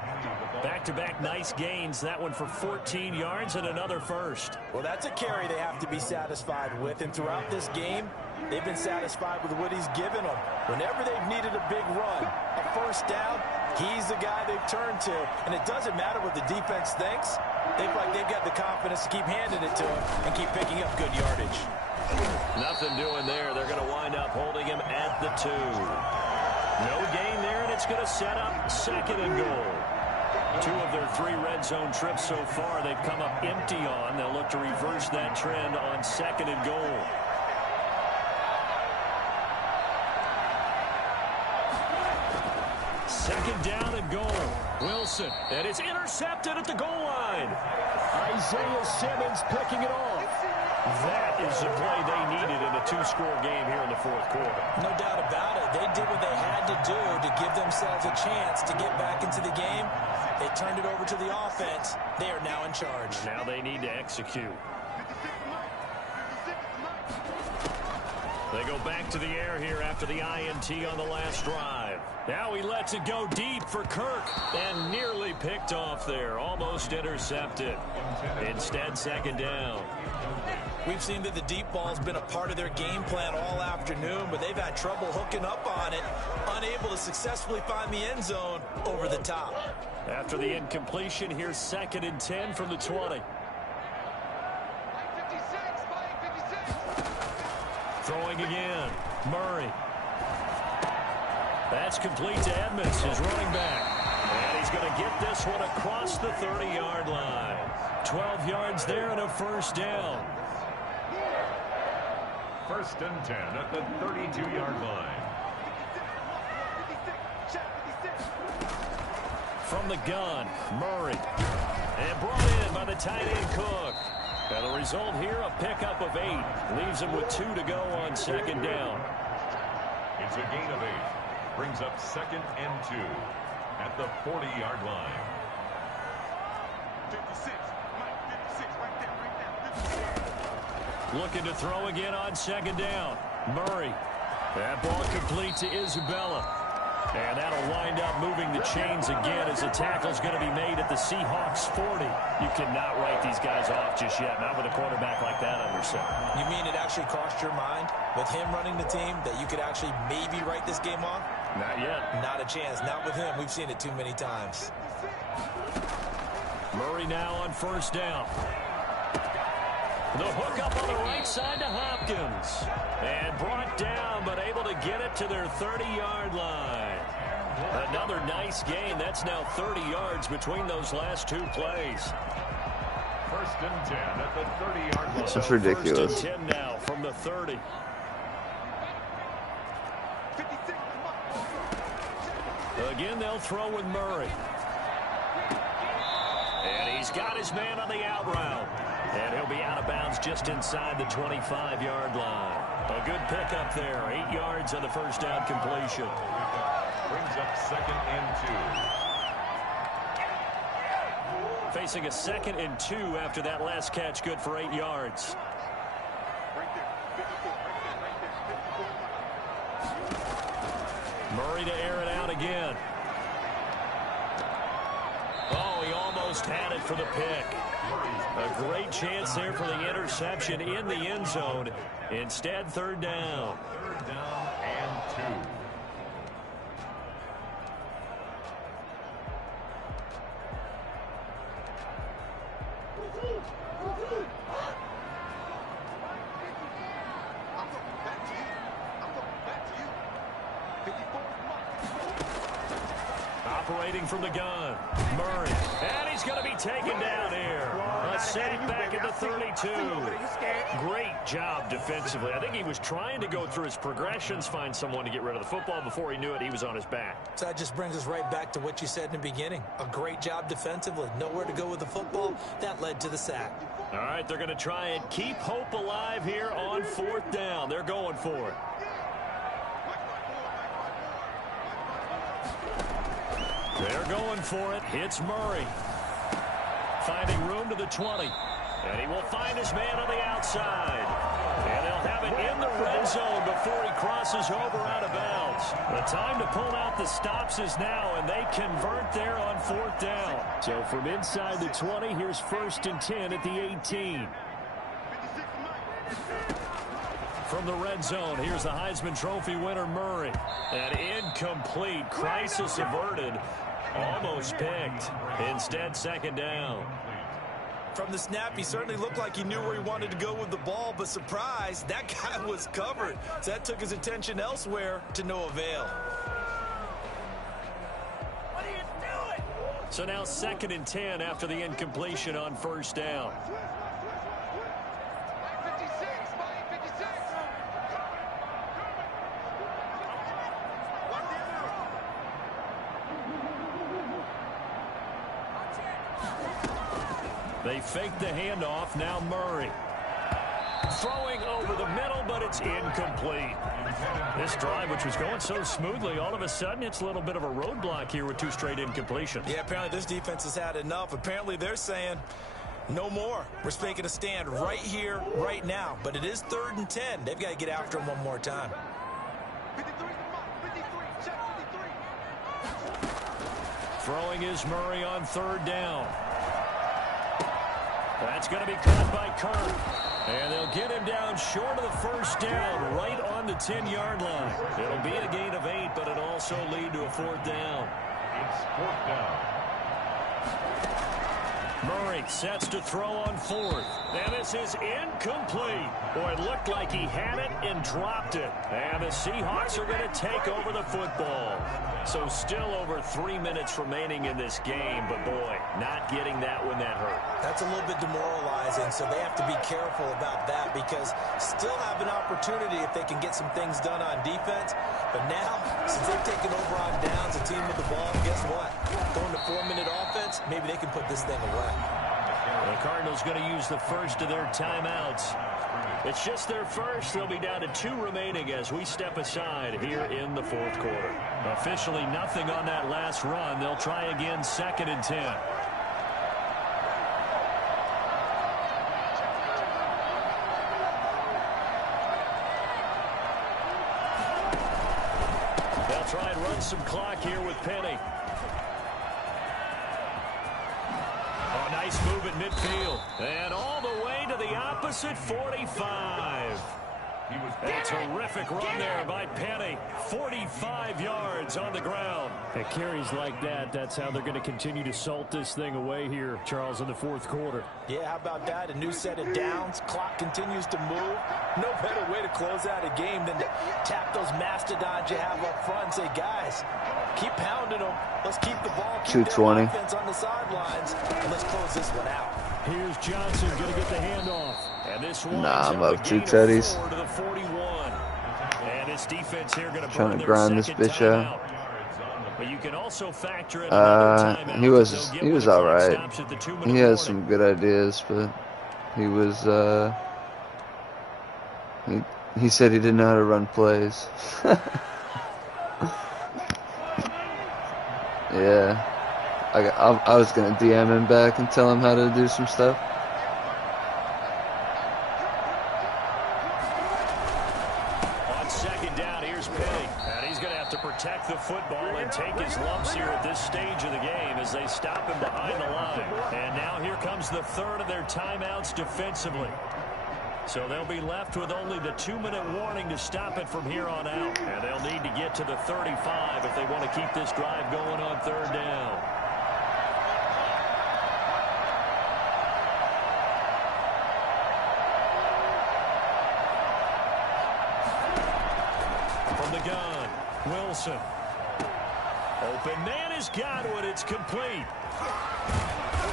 Back-to-back nice gains. That one for 14 yards and another first. Well, that's a carry they have to be satisfied with. And throughout this game, they've been satisfied with what he's given them. Whenever they've needed a big run, a first down, he's the guy they've turned to. And it doesn't matter what the defense thinks. They feel like they've got the confidence to keep handing it to him and keep picking up good yardage. Nothing doing there. They're going to wind up holding him at the 2. No gain there, and it's going to set up 2nd and goal. 2 of their 3 red zone trips so far they've come up empty on. They'll look to reverse that trend on 2nd and goal. Second down and goal. Wilson, and it's intercepted at the goal line. Isaiah Simmons picking it off. That is the play they needed in a 2-score game here in the fourth quarter. No doubt about it. They did what they had to do to give themselves a chance to get back into the game. They turned it over to the offense. They are now in charge. Now they need to execute. They go back to the air here after the INT on the last drive. Now he lets it go deep for Kirk and nearly picked off there. Almost intercepted. Instead, 2nd down. We've seen that the deep ball's been a part of their game plan all afternoon, but they've had trouble hooking up on it, unable to successfully find the end zone over the top. After the incompletion, here's 2nd and 10 from the 20. Throwing again. Murray. That's complete to Edmonds, his running back. And he's going to get this one across the 30-yard line. 12 yards there and a first down. First and 10 at the 32-yard line. From the gun, Murray. And brought in by the tight end Cook. And the result here, a pickup of 8. Leaves him with 2 to go on second down. It's a gain of 8. Brings up second and 2 at the 40-yard line. 56. Mike, 56 right there. Looking to throw again on second down. Murray. That ball complete to Isabella. And that'll wind up moving the chains again as the tackle's going to be made at the Seahawks 40. You cannot write these guys off just yet, not with a quarterback like that under center. You mean it actually crossed your mind with him running the team that you could actually maybe write this game off? Not yet. Not a chance. Not with him. We've seen it too many times. Murray now on first down. The hook up on the right side to Hopkins. And brought down, but able to get it to their 30-yard line. Another nice gain. That's now 30 yards between those last 2 plays. First and 10 at the 30-yard line. That's ridiculous. First and 10 now from the 30. Again, they'll throw with Murray. And he's got his man on the out route. And he'll be out of bounds just inside the 25-yard line. A good pickup there. 8 yards on the first down completion. Brings up second and 2. Facing a second and 2 after that last catch. Good for 8 yards. Murray to air it out again. Oh, he almost had it for the pick. A great chance there for the interception in the end zone. Instead, third down. Third down and 2. Operating from the gun, Murray. And he's going to be taken down here. A sack back at the 32. Great job defensively. I think he was trying to go through his progressions, find someone to get rid of the football. Before he knew it, he was on his back. So that just brings us right back to what you said in the beginning. A great job defensively. Nowhere to go with the football. That led to the sack. All right, they're going to try and keep hope alive here on fourth down. They're going for it. They're going for it. It's Murray. Finding room to the 20. And he will find his man on the outside. And they'll have it in the red zone before he crosses over out of bounds. The time to pull out the stops is now, and they convert there on fourth down. So from inside the 20, here's first and 10 at the 18. From the red zone, here's the Heisman Trophy winner, Murray. An incomplete, crisis averted, almost picked. Instead, second down. From the snap, he certainly looked like he knew where he wanted to go with the ball, but surprise, that guy was covered. So that took his attention elsewhere to no avail. What are you doing? So now second and 10 after the incompletion on first down. They fake the handoff. Now Murray. Throwing over the middle, but it's incomplete. This drive, which was going so smoothly, all of a sudden it's a little bit of a roadblock here with 2 straight incompletions. Yeah, apparently this defense has had enough. Apparently they're saying no more. We're making a stand right here, right now. But it is third and 10. They've got to get after him one more time. 53, check 53. Throwing is Murray on third down. That's going to be caught by Kirk. And they'll get him down short of the first down, right on the 10-yard line. It'll be a gain of 8, but it'll also lead to a fourth down. It's fourth down. Murray sets to throw on fourth. And this is incomplete. Boy, it looked like he had it and dropped it. And the Seahawks are going to take over the football. So still over 3 minutes remaining in this game. But, boy, not getting that when that hurt. That's a little bit demoralizing, so they have to be careful about that because still have an opportunity if they can get some things done on defense. But now, since they've taken over on downs, a team with the ball, guess what? Going to 4-minute offense, maybe they can put this thing away. The Cardinals going to use the first of their timeouts. It's just their first. They'll be down to 2 remaining as we step aside here in the fourth quarter. Officially nothing on that last run. They'll try again 2nd and 10. They'll try and run some clock here with Penny. Oh, nice move at midfield. And all the way to the opposite 45. A terrific run there by Penny. 45 yards on the ground. At carries like that, that's how they're going to continue to salt this thing away here, Charles, in the fourth quarter. Yeah, how about that? A new set of downs. Clock continues to move. No better way to close out a game than to tap those mastodons you have up front and say, guys, keep pounding them. Let's keep the ball, keep 220 their offense on the sidelines, and let's close this one out. Here's Johnson going to get the handoff. And this one I'm up 2 teddies. To the 41. And his defense here going to Trying to grind this bitch out. But you can also factor in another timeout. He was all right. He has some good ideas, but he was he said he didn't know how to run plays. Yeah. I was going to DM him back and tell him how to do some stuff. On 2nd down, here's Penny. And he's going to have to protect the football and take his lumps here at this stage of the game as they stop him behind the line. And now here comes the 3rd of their timeouts defensively. So they'll be left with only the 2-minute warning to stop it from here on out. And they'll need to get to the 35 if they want to keep this drive going on 3rd down. From the gun, Wilson. Open man has got it. It's complete.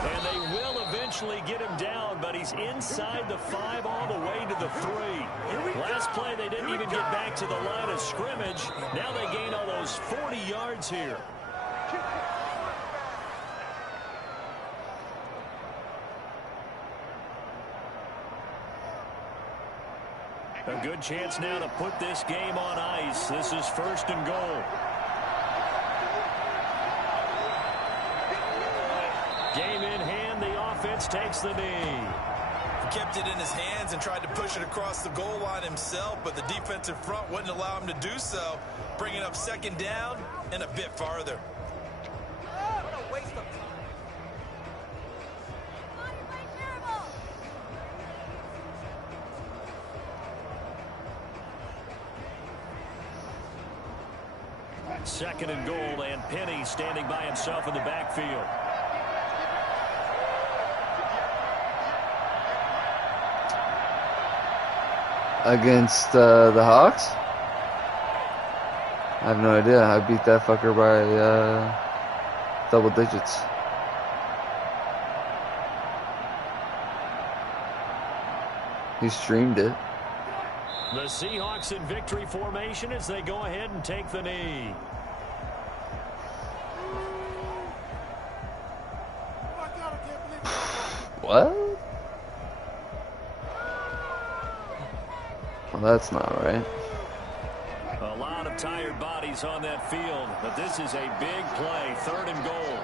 And they will eventually get him down, but he's inside the 5 all the way to the 3. Last play, they didn't even get back to the line of scrimmage. Now they gain almost 40 yards here. A good chance now to put this game on ice. This is 1st and goal. Game in hand, the offense takes the knee. He kept it in his hands and tried to push it across the goal line himself, but the defensive front wouldn't allow him to do so, bringing up 2nd down and a bit farther. What a waste of time. Second and goal, and Penny standing by himself in the backfield. Against the Hawks? I have no idea. I beat that fucker by double digits. He streamed it. The Seahawks in victory formation as they go ahead and take the knee. What? Well, that's not right. A lot of tired bodies on that field, but this is a big play. 3rd and goal.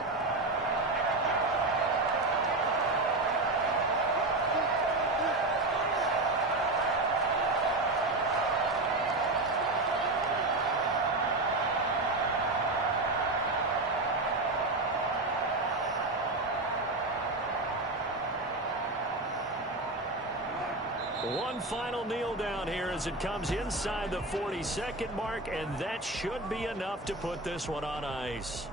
One final kneel down here as it comes inside the 40-second mark, and that should be enough to put this one on ice.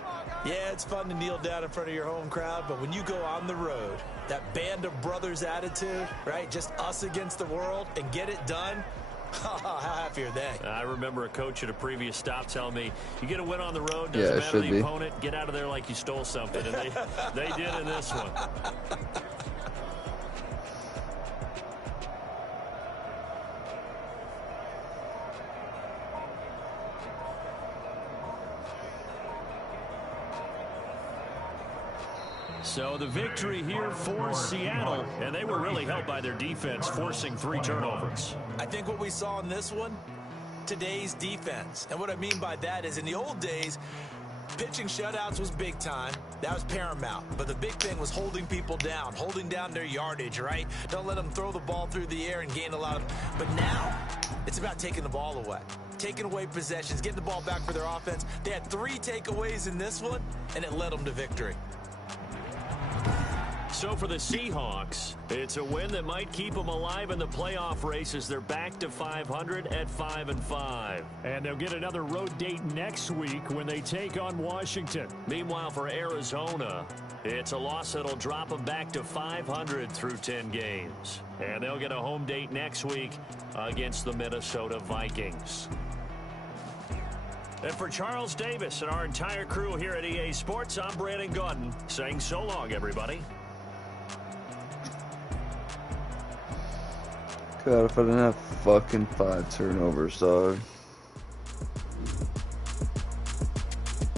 Come on, guys. Yeah, it's fun to kneel down in front of your home crowd, but when you go on the road, that band of brothers attitude, right? Just us against the world and get it done. How happy are they? I remember a coach at a previous stop telling me, you get a win on the road, Yeah, doesn't it matter should the be. opponent, get out of there like you stole something. And they did in this one. So the victory here for Seattle, and they were really helped by their defense, forcing 3 turnovers. I think what we saw in this one, today's defense. And what I mean by that is in the old days, pitching shutouts was big time. That was paramount. But the big thing was holding people down, holding down their yardage, right? Don't let them throw the ball through the air and gain a lot of... But now, it's about taking the ball away. Taking away possessions, getting the ball back for their offense. They had 3 takeaways in this one, and it led them to victory. So for the Seahawks, it's a win that might keep them alive in the playoff race as they're back to 500 at 5-5. And they'll get another road date next week when they take on Washington. Meanwhile, for Arizona, it's a loss that'll drop them back to 500 through 10 games. And they'll get a home date next week against the Minnesota Vikings. And for Charles Davis and our entire crew here at EA Sports, I'm Brandon Gordon saying so long, everybody. God, if I didn't have fucking 5 turnovers, dog.